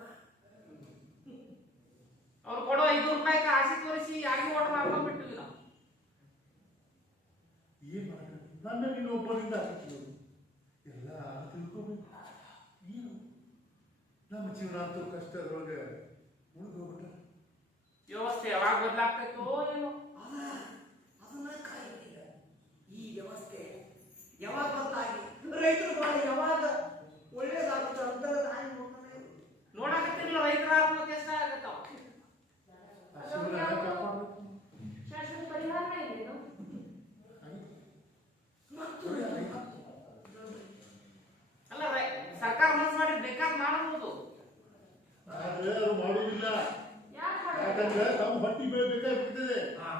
ಅವ್ರು ಕೊಡೋ 500 ರೂಪಾಯಿ ಆಸೆ ತೋರಿಸಿ ಯಾರಿಗೂ ಓಟ್ ಮಾಡ್ಕೊಂಡ್ ಬಿಟ್ಟಿವಿ ನಾವು. ಏನ್ ಮಾಡ ನನ್ನ ನೀನು ಒಬ್ಬರಿಂದ ಎಲ್ಲ ತಿಳ್ಕೋಬೇಕು. ಏನು ನಮ್ಮ ಜೀವನ ಅಂತೂ ಕಷ್ಟದೊಳಗೆ ಉಳಿದೋಗ್ಬಿಟ್ಟ. ವ್ಯವಸ್ಥೆ ಯಾವಾಗ ಬದಲಾಗ್ತೈತೋ ಏನೋ. ಅದನ್ನ ಕಾಯಿಲ್ಲ. ಈ ವ್ಯವಸ್ಥೆ ಯಾವಾಗ ಬದಲಾಗಿ ರೈತರು ಬಾಳಿ ಯಾವಾಗ ಒಳ್ಳೇದಾಗುತ್ತೆ ಅಂತ ತಾಯಿ ನೋಡ್ತಾನೆ. ನೋಡಕತ್ತಿಲ್ಲ ರೈತರ ಆತ್ಮಹತ್ಯೆ ಎಷ್ಟ ಆಗತ್ತಾವ. ಅದೊಂದು ಯಾವ್ದೋ ಶಾಶ್ವತ ಪರಿಹಾರನೇ ಇಲ್ಲೇನೋ? ಅಲ್ಲ ಸರ್ಕಾರ ಮನಸ್ಸು ಮಾಡಿ ಬೇಕಾದ್ ಮಾಡಬಹುದು, ಆದ್ರೆ ಅವ್ರು ಮಾಡುವುದಿಲ್ಲ. ಯಾಕೆ ಮಾಡೋದು? ಯಾಕಂದ್ರೆ ತಮ್ಮ ಹೊಟ್ಟಿ ಬೆಳಿಬೇಕಾಗ್ತದೆ,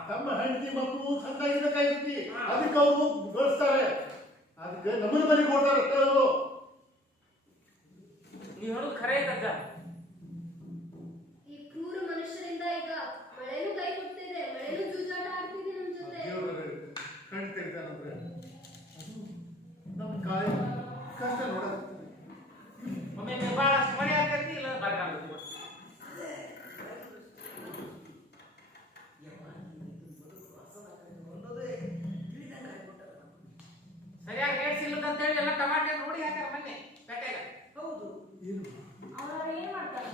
ತಮ್ಮ ಹೆಂಡತಿ ಮಕ್ಕಳು ಚಂದಾಗಿರ್ಬೇಕಾಗಿರ್ತಿ. ಅದಕ್ಕೆ ಅವರು ಗಳಿಸ್ತಾರೆ, ಅದಕ್ಕೆ ನಮ್ಮನ್ನ ಬಲಿ ಕೊಡ್ತಾರೆ ಅಷ್ಟೇ ಅವರು. ನೀವ್ ಹೇಳೋದು ಖರೆ ಐತಜ್ಜ. ಈ ಕ್ರೂರ ಮನುಷ್ಯರಿಂದ ಈಗ ಮಳೆನೂ ಕೈ ಕೊಡ್ತಿದೆ, ಮಳೆನೂ ಜೂಜಾಟ ಆಡ್ತಿದೆ ನಮ್ ಜೊತೆ. ದೇವರು ಕಣ್ ತೆಗ್ದಾನಂದ್ರೆ ಅದು ನಮ್ಮ ಕಾಯಿ ಕಷ್ಟ ನೋಡಕ್ತದೆ. ಒಮ್ಮೆ ಬಹಳಷ್ಟು ಮಳೆ ಆಗೈತಿ, ಇಲ್ಲ ಬರಗಾಲ. ಸರಿಯಾಗಿ ರೇಟ್ ಸಿಗ್ಲಿಲ್ಲ ಅಂತ ಹೇಳಿ ಎಲ್ಲ ಟಮಾಟೆ ನೋಡಿ ಹಾಕ್ಯಾರ ಮೊನ್ನೆ ಪೇಟೆಗ. ಹೌದು. ಏನು ಅವ್ರ ಏನ್ ಮಾಡ್ತಾರೆ?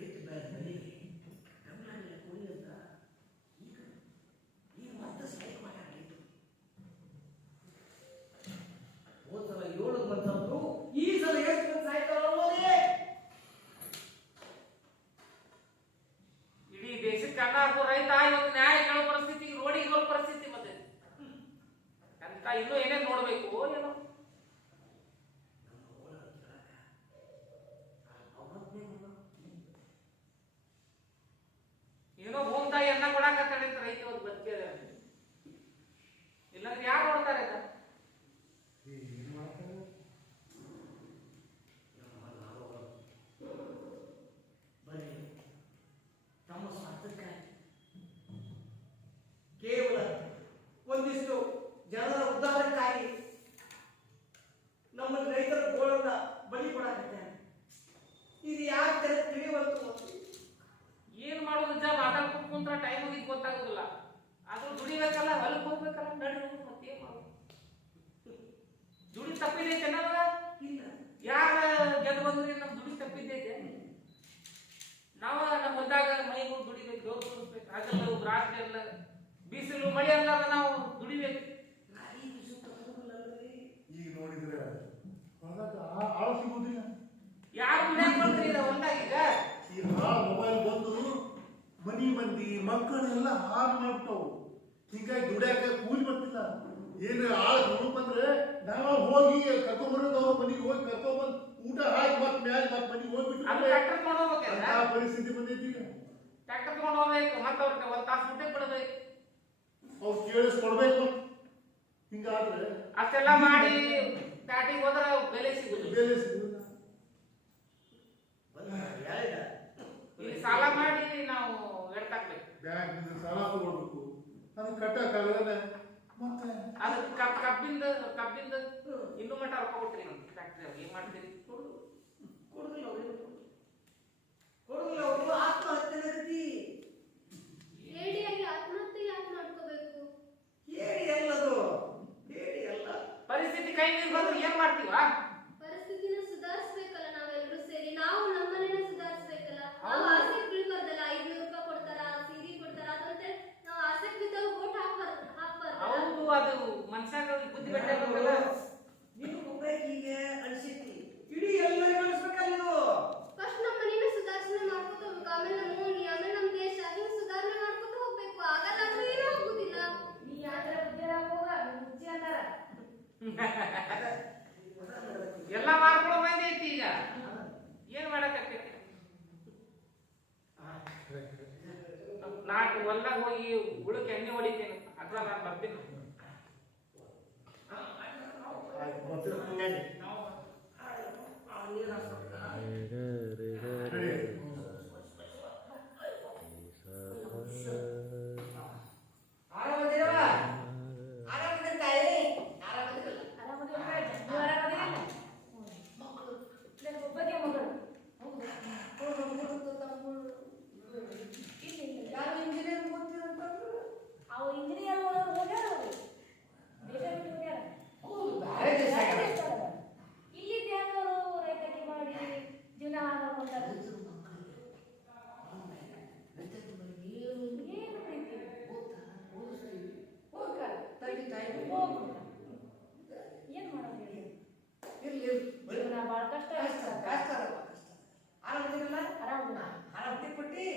ರೈತ ಬೆಳೆ ಕಮಲಾನೆಲ್ಲ ಕೊಡಿ ಅಂತ ಈಗ ಮತ್ತೆ ಸ್ಟ್ರೈಕ್ ಮಾಡ್ಯಾರ. ಹೋದ ಸಲ 7 ಬಂತಂದ್ರು, ಈ ಸಲ ಎಷ್ಟು ಮಂದಿ ಸಾಯ್ತಾರ ಅನ್ನೋದೇ. ಇಡೀ ದೇಶಕ್ಕೆ ಅನ್ನ ಹಾಕೋ ರೈತ ಇವತ್ತು ನ್ಯಾಯ ಕೇಳೋ ಪರಿಸ್ಥಿತಿ, ರೋಡಿಗೆ ಬರೋ ಪರಿಸ್ಥಿತಿ ಮತ್ತೆ ಅಂತ ಇನ್ನೂ ಏನೇನ್ ನೋಡ್ಬೇಕು ಏನೋ. ಏನೋ ಭೂಮಿ ತಾಯಿ ಅನ್ನ ಕೊಡಾಕತ್ತಾಳೆ ಅಂತ ರೈತ ಇವತ್ತು ಬದುಕಿದ. ಇಲ್ಲಾಂದ್ರೆ ಯಾರು ನೋಡ್ತಾರೆ ಅದ? ಏನು ಮಾಡ್ತಾರೆ? ಬರೀ ಮನಿ ಮಂದಿ ಮಕ್ಕಳೆಲ್ಲ ಹಾಳು ಮಾಡ್ಬಿಟ್ಟವು. ಹಿಂಗಾಗಿ ದುಡ್ಯಾಕ ಕೂಲಿ ಬರ್ತಿಲ್ಲ. ಏನು ಆಳ್ ನೋಡ್ಬಂದ್ರೆ ನಾವ ಹೋಗಿ ಕರ್ಕೊಂಬರೋದು ಅವ್ರ ಮನಿಗೆ ಹೋಗಿ ಕರ್ಕೊಂಬಂದ್ ಊಟ ಹಾಕಿ ಮತ್ ಮ್ಯಾಲ ಮತ್ ಮನಿಗೆ ಹೋಗ್ಬಿಟ್ಟು ಟ್ರ್ಯಾಕ್ಟರ್ ತಗೊಂಡ್ ಹೋಗ್ಬೇಕಲ್ಲ, ಅಂತ ಪರಿಸ್ಥಿತಿ ಬಂದೈತಿ ಈಗ. ಟ್ರ್ಯಾಕ್ಟರ್ ತಗೊಂಡ್ ಹೋಗ್ಬೇಕು, ಮತ್ತೆ ಅವ್ರಿಗೆ ಒಂದ್ ತಾಸು ಊಟಕ್ಕೆ ಬಿಡಬೇಕು. ಅವ್ರು ಕೇಳಿಸ್ಕೊಡ್ಬೇಕು. ಹಿಂಗಾದ್ರೆ ಅಷ್ಟೆಲ್ಲ ಮಾಡಿ ಪ್ಯಾಟಿಗೆ ಹೋದ್ರೆ ಬೆಲೆ ಸಿಗುದು. ಬೆಲೆ ಸಿಗುದಿಲ್ಲ. ಇಲ್ಲಿ ಸಾಲ ಮಾಡಿ ನಾವು ಎಡ್ತಾಕ್ಬೇಕು. ಬ್ಯಾಂಕ್ ಸಾಲ ತಗೊಳ್ಬೇಕು, ಅದನ್ನ ಕಟ್ಟಕ್ಕಾಗಲ್ಲ. ಮತ್ತೆ ಅದಕ್ಕೆ ಕಬ್ಬಿಂದ ಇನ್ನೂ ಮಟ್ಟ ರೊಕ್ಕ ಕೊಡ್ತೀರಿ ನಮ್ಮ ಫ್ಯಾಕ್ಟ್ರಿ ಅವ್ರಿಗೆ. ಏನ್ ಮಾಡ್ತೀರಿ? ಕೊಡುದಿಲ್ಲ ಅವರು ಆತ್ಮಹತ್ಯೆ ಗತಿ. ಹೇಡಿಯಾಗಿ ಆತ್ಮಹತ್ಯೆ ಯಾಕೆ ಮಾಡ್ಕೋಬೇಕು? ಹೇಳಿ ಎಲ್ಲದು ಹೇಳಿ ಎಲ್ಲ ಪರಿಸ್ಥಿತಿ ಕೈ ಮೀರಿ ಬಂದ್ರೆ ಏನ್ ಮಾಡ್ತೀವಾ? ಪರಿಸ್ಥಿತಿನ ಸುಧಾರಿಸ್ಬೇಕಲ್ಲ ನಾವೆಲ್ಲರೂ ಸೇರಿ. ನಾವು ನಮ್ಮನೇನ ಸುಧಾರಿಸ್ಬೇಕಲ್ಲ. ನಾವು ಆಸೆ ಬೀಳ್ಬಾರ್ದಲ್ಲ. 500 ರೂಪಾಯಿ ಕೊಡ್ತಾರ, ಸೀರೆ ಕೊಡ್ತಾರ ಅದಂತೆ ನಾವು ಆಸೆ ಬಿದ್ದಾಗ ಓಟ್ ಹಾಕ್ಬಾರ್ದಲ್ಲ. ಹೌದು, ಅದು ಮನ್ಸಾಗ ಬುದ್ಧಿ ಬೆಟ್ಟ ಬಂದಲ್ಲ. ನೀವು ಒಬ್ಬಾಕಿಗೆ ಅನ್ಸಿತಿ ಇಡೀ ಎಲ್ಲರಿಗೂ ಅನ್ಸ್ಬೇಕಲ್ಲ ಇದು. ಫಸ್ಟ್ ನಮ್ಮ ಮನೇನ ಸುಧಾರಣೆ ಮಾಡ್ಕೊತ ಹೋಗ್ಬೇಕು, ಆಮೇಲೆ ನಮ್ಮ ಓಣಿ, ಆಮೇಲೆ ನಮ್ಮ ದೇಶ, ಅದನ್ನ ಸುಧಾರಣೆ ಮಾಡ್ಕೊತ ಹೋಗ್ಬೇಕು. ಆಗಲ್ಲ ಅಂದ್ರೆ ಏನೂ ಆಗುದಿಲ್ಲ. ನೀ ಯಾವ್ದ್ರ ಬುದ್ಧಿ ಹೇಳಕ್ ಹೋಗ, ಮುಚ್ಚಿ ಅಂತಾರ. ಎಲ್ಲ ಮಾರ್ಕೊಳ್ಳೋ ಮಂದಿ ಐತಿ ಈಗ. ಏನ್ ಮಾಡಕತ್ತಿ? ನಾಲ್ಕು ಹೊಲ್ದಾಗ ಹೋಗಿ ಉಳಕ್ಕೆ ಎಣ್ಣೆ ಹೊಡಿತೇನೆ. ಅದ್ರ ನಾನು ಬರ್ತೀನಿ. ಆರಾಮದಿರವ? ಆರಾಮದಿರ ತಾಯಿ? ಆರಾಮದಿರಲ್ಲ? ಆರಾಮದಿಲ್ಲ ಕಣೆ, ನೀವು ಆರಾಮದಿಲ್ಲ? ಇಲ್ಲ, ಒಬ್ಬಗೆ ಮಗಳು. ಯಾರು ಇಂಜಿನಿಯರ್ ಓದ್ತಿರಂತಂದ್ರು? ಅವು ಇಂಜಿನಿಯರ್ ಹೋಗ್ಯಾರ, ಅವರು ದೇಶ ಬಿಟ್ಟು ಹೋಗ್ಯಾರ. ಬೇರೆ ದೇಶ ಇಲ್ಲಿದ್ದ ಹೆಂಗವರು ರೈತಕ್ಕೆ ಮಾಡಿ ಜೀವನ ಹಾಳು ಮಾಡ್ಕೊಂತಾರೆ. ಏನು ಪ್ರೀತಿ? ಹೋಗ್ತಾರೆ. ಹೋಗ್ಬಿಡ್ತಾರೆ. ಏನ್ ಮಾಡೋದು ಹೇಳಿ? ಜೀವನ ಭಾಳ ಕಷ್ಟ ಆಗ್ತದೆ. ಆರಾಮದಿರಲ್ಲ? ಆರಾಮದಿಲ್ಲ. ಆರಾಮದಿ ಕೊಟ್ಟಿ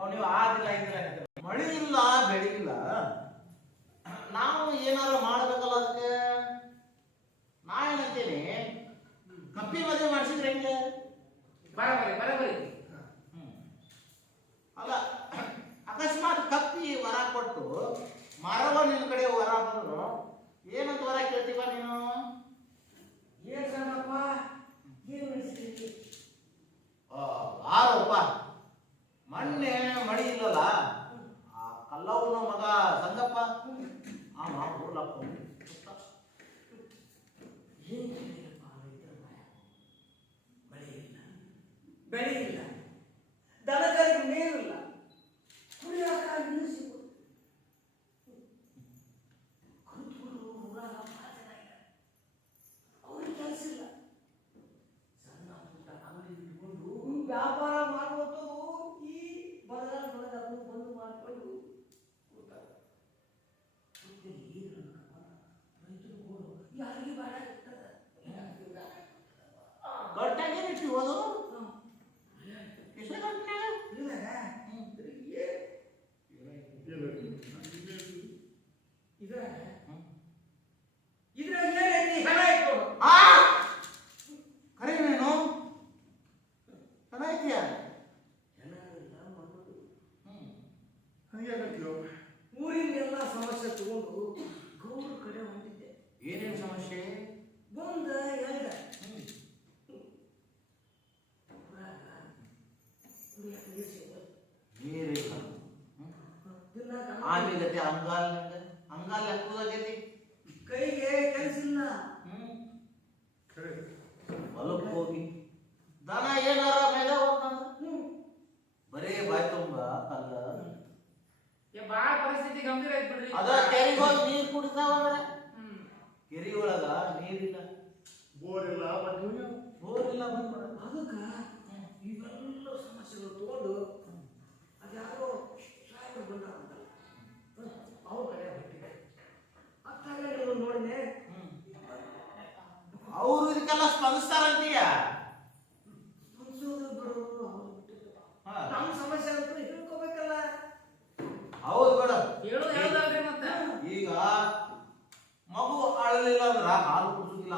ಅವ್ ನೀವು ಆದಿಲ್ಲ ಇದ್ರೆ ಮಳೆ ಇಲ್ಲ ಬೆಳೆ ಇಲ್ಲ, ನಾವು ಏನಾರ ಮಾಡ್ಬೇಕಲ್ಲ ಅದಕ್ಕೆ. ನಾ ಏನಂತೇನೆ, ಕಪ್ಪಿ ಮದುವೆ ಮಾಡಿಸಿದ್ರೆ ಹೆಂಗೆ? ಬರಬರಿ. ಅಲ್ಲ, ಅಕಸ್ಮಾತ್ ಕಪ್ಪಿ ವರ ಕೊಟ್ಟು ಮರವ ನಿನ್ನ ಕಡೆ ವರ ಬಂದ್ರು ಏನಂತ ವರ ಕೇಳ್ತೀವ ನೀನು? ಏನ್ ಸಣ್ಣಪ್ಪ ಏನ್ ನಡೆಸ್ತೀವಿ? ಆರೋಪ ಮೊನ್ನೆ ಮಳಿ ಇಲ್ಲಲ್ಲ, ಆ ಕಲ್ಲವನ ಮಗ ಸಂಗಪ್ಪ ಅವ ಊರ್ಲಪ್ಪ ಏನ್ ಹೇಳಿಲ್ಲಪ್ಪ ರೈತರ ಭಯ. ಮಳೆ ಇಲ್ಲ, ಬೆಳೆ ಇಲ್ಲ, ದನಕರಿಗೆ ಮೇವಿಲ್ಲ, ಕುಡಿಯಾಕ ನೀರು ಸಿಗೋದು. ಕೃತಗಳು ಊರಾಗ ಭಾಳ ಜನ ಇದ್ದಾರೆ, ಅವ್ರಿಗೆ ಕೆಲಸ ಇಲ್ಲ. ಸಣ್ಣ ಪುಟ್ಟ ಅಂಗಡಿ ಇಟ್ಕೊಂಡು ವ್ಯಾಪಾರ ಮಾಡುವುದು ಈ ಬರಗಾಲ ಅದನ್ನು ಬಂದು ಮಾಡಿಕೊಂಡು ಕೂತಾರೆ. ರೈತರು ಗೋಳು ಯಾರಿಗೆ ಬೇಡ ಇರ್ತದೆ. ಗಟ್ಟಾಗೆ ಇಟ್ಟು ಹೋದು ಇದ್ರಾಗ ಏನೈತಿ? ಹೆಣ ಇಟ್ಕೊಡು. ಕರೀನೇನು ಚೆನ್ನಾಗಿದ್ಯಾ? ಹೆಣಗಳೆಲ್ಲ ಮಾಡೋದು. ಹಂಗಾಗತ್ತೀವೋ? ಊರಿನೆಲ್ಲ ಸಮಸ್ಯೆ ತಗೊಂಡು ಗೌಡ್ರ ಕಡೆ ಹೊಂಟಿದ್ದೆ. ಏನೇನು ಸಮಸ್ಯೆ? ಬಂದ ಹೇಳ್ದ ಊರಾಗ ಕುಡಿಯಕ್ಕೆ ನೀರು ಸಿಗೋದು. ನೀರಿಲ್ಲ, ತಿನ್ನಾಕ ಆಮೇಲೆ ಅಂಗಾಲ ಹಾಕುದಾಗೈತಿ, ಕೈಗೆ ಕೆಲಸ ಇಲ್ಲ. ಖರೆ. ಹೊಲಕ್ಕೆ ಹೋಗಿ ದನ ಏನಾರ ಮೇಲೆ ಹೋಗ್ತಾನ, ಬರೇ ಬಾಯ್ ತುಂಬ ಅಲ್ಲ. ಬಾಳ ಪರಿಸ್ಥಿತಿ ಗಂಭೀರ ಐತ್ ಬಿಡ್ರಿ. ಅದ ಕೆರೆಗೆ ಹೋಗಿ ನೀರು ಕುಡಿತಾವ ಅಂದ್ರೆ ಹ್ಮ್. ಕೆರೆ ಒಳಗ ನೀರಿಲ್ಲ, ಬೋರ್ ಇಲ್ಲ, ಬಂದು ಬೋರ್ ಇಲ್ಲ, ಬಂದ್ಬಿಡ. ಅದಕ್ಕ ಇವೆಲ್ಲ ಸಮಸ್ಯೆಗಳು ತಗೊಂಡು ಅದ್ಯಾರೋ ಸಾಹೇಬರು ಬಂದಾರಂತಲ್ಲ, ಅವ್ರ ಕಡೆ ಹೊಟ್ಟಿದೆ ಅತ್ತಾಗ ನೀವು ನೋಡಿದೆ. ಅವ್ರು ಇದಕ್ಕೆಲ್ಲ ಸ್ಪಂದಿಸ್ತಾರಂತೀಯ. ಸ್ಪಂದಿಸೋದು ಬಿಡೋದು ಅವ್ರು ಬಿಟ್ಟಿದ್ದು. ಹಾ. ನಮ್ಮ ಸಮಸ್ಯೆ ಅಂತೂ ಹೇಳ್ಕೋಬೇಕಲ್ಲ. ಹೌದು ಬೇಡ. ಹೇಳೋದು ಹೇಳ್ದಲ್ರಿ ಮತ್ತೆ. ಈಗ ಮಗು ಅಳಲಿಲ್ಲ ಅಂದ್ರ ಹಾಲು ಕುಡಿಸೋದಿಲ್ಲ.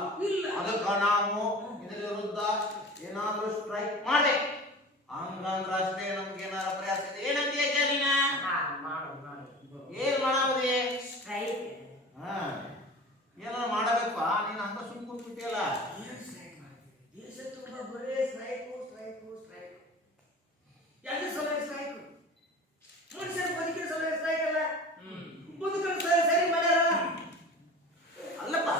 ಅದಕ್ಕ ನಾವು ಇದ್ರ ವಿರುದ್ಧ ಏನಾದ್ರೂ ಸ್ಟ್ರೈಕ್ ಮಾಡಿ ಹಂಗಂದ್ರ ಅಷ್ಟೇ ನಮ್ಗೆ ಏನಾರ ಪ್ರಯಾಸ ಇದೆ. ಏನಂತೀಯ ಜರೀನ? ಏನ್ ಮಾಡಾವದಿ? ಸ್ಟ್ರೈಕ್ ಹಾ, ಏನಾರ ಮಾಡಬೇಕಪ್ಪ. ನೀನ್ ಹಂಗ ಸುಮ್ ಕೂತ್ಬಿಟ್ಟಿಯಲ್ಲ. ಏನ್ ಸ್ಟ್ರೈಕ್ ಮಾಡ್ತೀವಿ? ದೇಶ ತುಂಬ ಬರೇ ಸ್ಟ್ರೈಕು ಸ್ಟ್ರೈಕು ಸ್ಟ್ರೈಕ್. ಎಲ್ಲಿ ಸಲುವಾಗಿ ಸ್ಟ್ರೈಕ್? ಮನುಷ್ಯರ ಬದುಕಿನ ಸಲುವಾಗಿ ಸ್ಟ್ರೈಕ್ ಅಲ್ಲ, ಬದುಕಲು ಸರಿ ಮಾಡ್ಯಾರ. ಅಲ್ಲಪ್ಪ,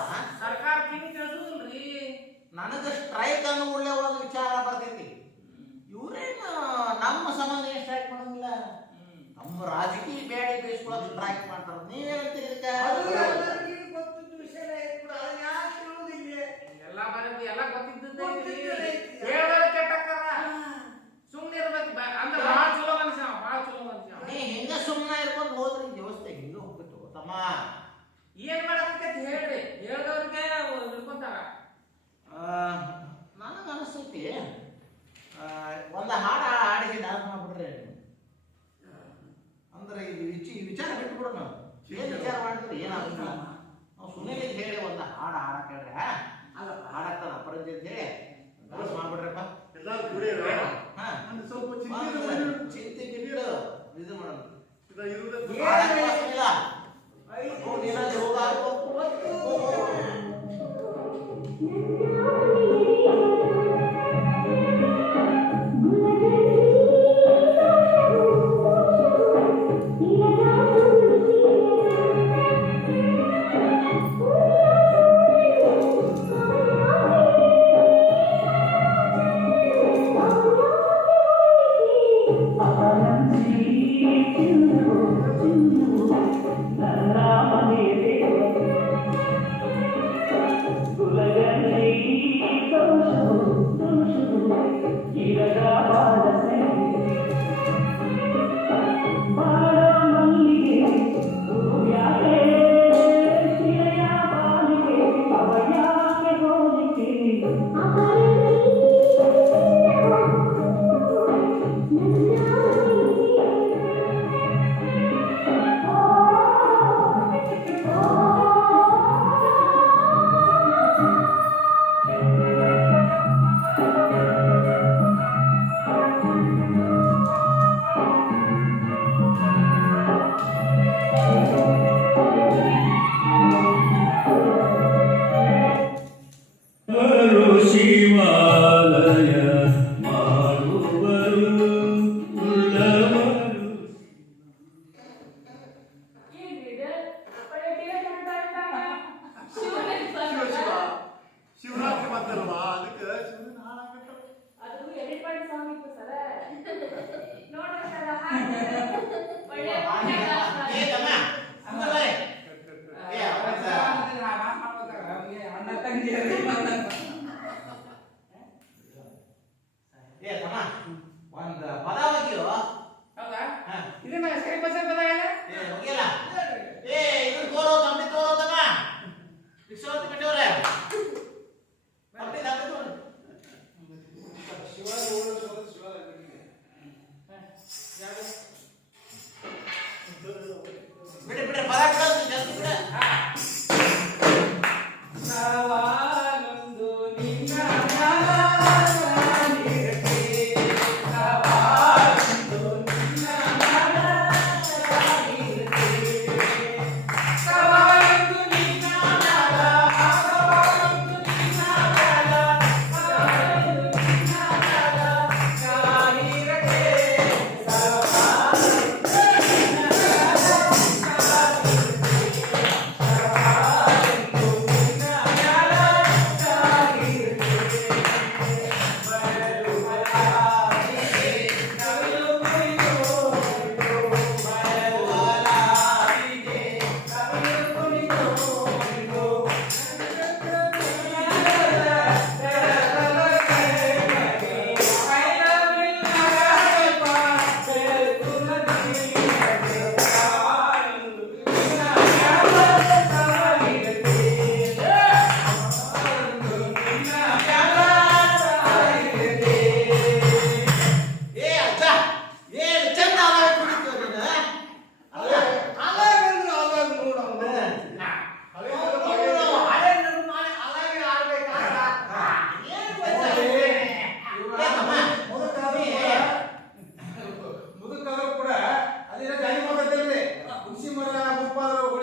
ಸರ್ಕಾರ ಕಿವಿ ಕೇಳಿಸುದಿಲ್ರಿ. ನನಗ ಸ್ಟ್ರೈಕ್ ಅನ್ನೋ ಒಳ್ಳೆ ಒಂದು ವಿಚಾರ ಬರ್ತೈತಿ. ಇವ್ರೇನು ನಮ್ಮ ಸಂಬಂಧ ಏನ್ ಸ್ಟ್ರೈಕ್ ಮಾಡಂಗಿಲ್ಲ. ನಮ್ಮ ರಾಜಕೀಯ ಬೇಡಿ ಬೇಯಿಸ್ಕೊಳಕ್ ಸ್ಟ್ರೈಕ್ ಮಾಡ್ತಾರ. ನೀವೇನಂತೀರಿ ಇದಕ್ಕೆ? ಅದು ಎಲ್ಲರಿಗೂ ಗೊತ್ತಿದ್ದ ವಿಷಯನೇ ಐತಿ ಬಿಡು, ಅದನ್ನ ಯಾಕೆ ಹೇಳೋದಿಲ್ಲ? ಎಲ್ಲಾ ಬರೀ ಎಲ್ಲ ಗೊತ್ತಿದ್ದದ್ದೇ ಐತ್ರಿ. ಗೊತ್ತಿದ್ದದ್ದೇ ಐತಿ. ಹೇಳ್ದವ್ರ ಕೆಟ್ಟಕ್ಕಾರ. ಸುಮ್ನೆ ಇರ್ಬೇಕು. ಅಂದ್ರೆ ಭಾಳ ಚಲೋ ಮನುಷ್ಯ, ಭಾಳ ಚಲೋ ಮನುಷ್ಯ. ನೀ ಹಿಂಗ ಸುಮ್ಮನೆ ಇರ್ಕೊಂಡು ಹೋದ್ರೆ ಈ ವ್ಯವಸ್ಥೆ ಹಿಂಗ ಹೋಗ್ಬಿಟ್ಟು ತಮ್ಮ. ಏನ್ ಮಾಡಬೇಕಂತ ಹೇಳ್ರಿ. ಹೇಳ್ದವ್ರಿಗೆ ಹಿಡ್ಕೊಂತಾರ. ನನಗ ಅನಿಸ್ತೈತಿ ಒಂದು ಹಾಡು ಹಾಡಿಸಿ ಡಾನ್ಸ್ ಮಾಡ್ಬಿಟ್ರೆ ಅಂದ್ರೆ ಈ ವಿಚಾರ ಬಿಟ್ಬಿಡೋಣ. ಏನ್ ವಿಚಾರ ಮಾಡಿದ್ರೆ ಏನಾಗುದಿಲ್ಲ. ನಾವು ಸುನಿಲಿಗೆ ಹೇಳಿ ಒಂದು ಹಾಡು ಹಾಡಕ್ ಹೇಳ್ರಿ. ಹಾಡಕ್ತಾನ ಅಪರಂಜಿ ಅಂತ ಹೇಳಿ ಡಾನ್ಸ್ ಮಾಡ್ಬಿಡ್ರಪ್ಪ. ಎಲ್ಲ ಕೂಡಿ ಹಾ, ಸ್ವಲ್ಪ ಚಿಂತೆ ಬಿಟ್ಟು ಇದು ಮಾಡೋಣ. ಇರುವುದೇ ಹಾಡಕ್ ಬರೋದಿಲ್ಲ. ನೀನಾದ್ರೂ ಹೋಗ Thank you.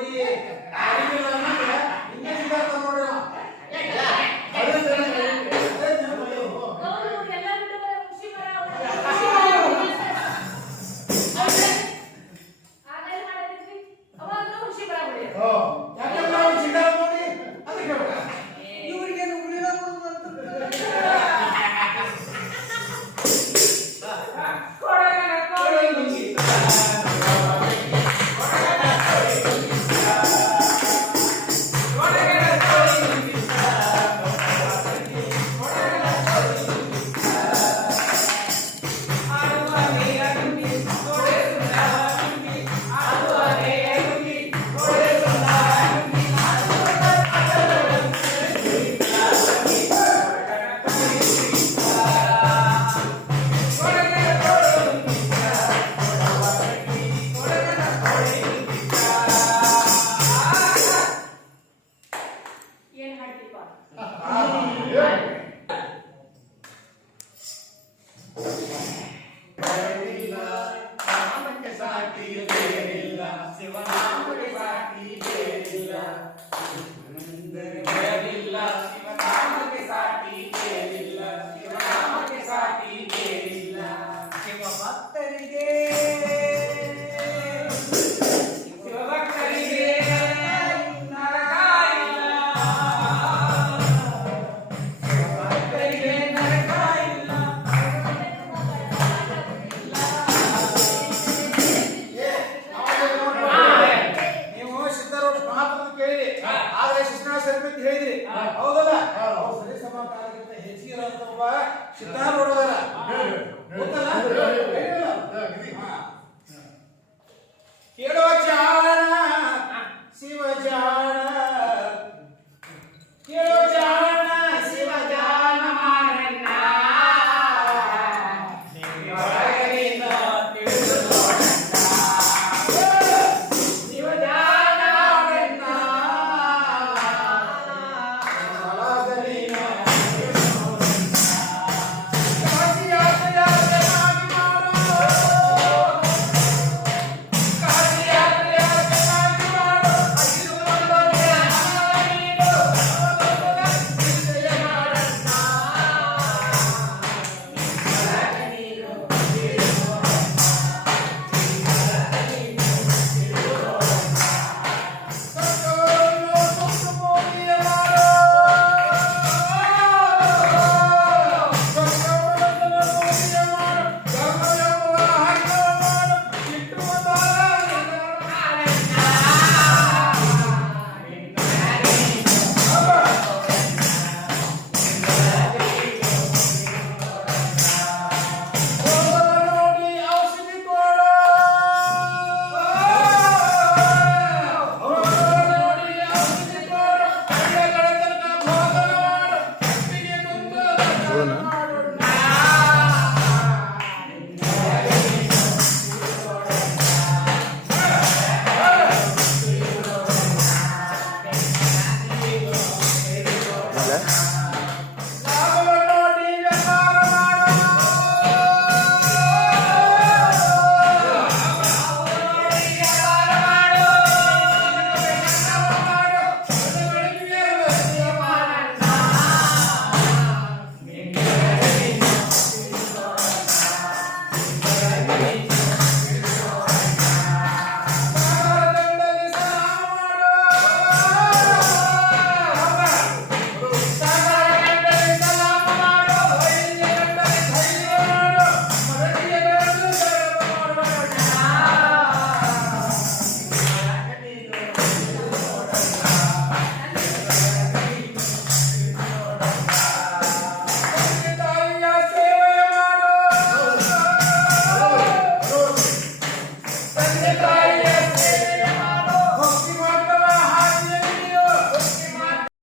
ನೋಡಿ ಅರಿವಿಲ್ಲ ಅನ್ನಂಗೆ ಹಿಂಗೆ ಸಿದ್ಧಾರ್ಥ ನೋಡ್ರಿ ಅವ. ಅದೇ ಸರಿ ಅದೇ ಗೌರವ ಎಲ್ಲ ಬಿಟ್ಟು ಬರೋ ಖುಷಿ ಬರೋ ಆಗಲೇ ಮಾಡಿದ್ವಿ ಅವಾಗ ಖುಷಿ ಬರಬಿಡಿ ಯಾಕಂದ್ರೆ ನಾವು ಸಿದ್ಧಾರ್ಥ ನೋಡಿ ಅದಕ್ಕೆ ಹೇಳ್ಬೇಕ. ಇವ್ರಿಗೇನು ಉಳಿದ ಕೊಡುದು ಅಂತ ಏನ್ ಹಾಡ್ತೀಪ ಭಕ್ತರಿಗೆ ನೀವು ಸಿದ್ಧಾರೂಢ ಮಹಾತ್ಮನ ಕೇಳಿ ಆದ್ರೆ ಶಿಕ್ಷಣ ಸರಿ ಅಂತ ಹೇಳಿದ್ರಿ ಹೌದಲ್ಲ ಅವ್ರು ಸರಿ ಸಮಾನ ಹೆಚ್ಚಿಗೆ ಇರೋಂಥ ಒಬ್ಬ ಸಿದ್ಧಾರೂಢ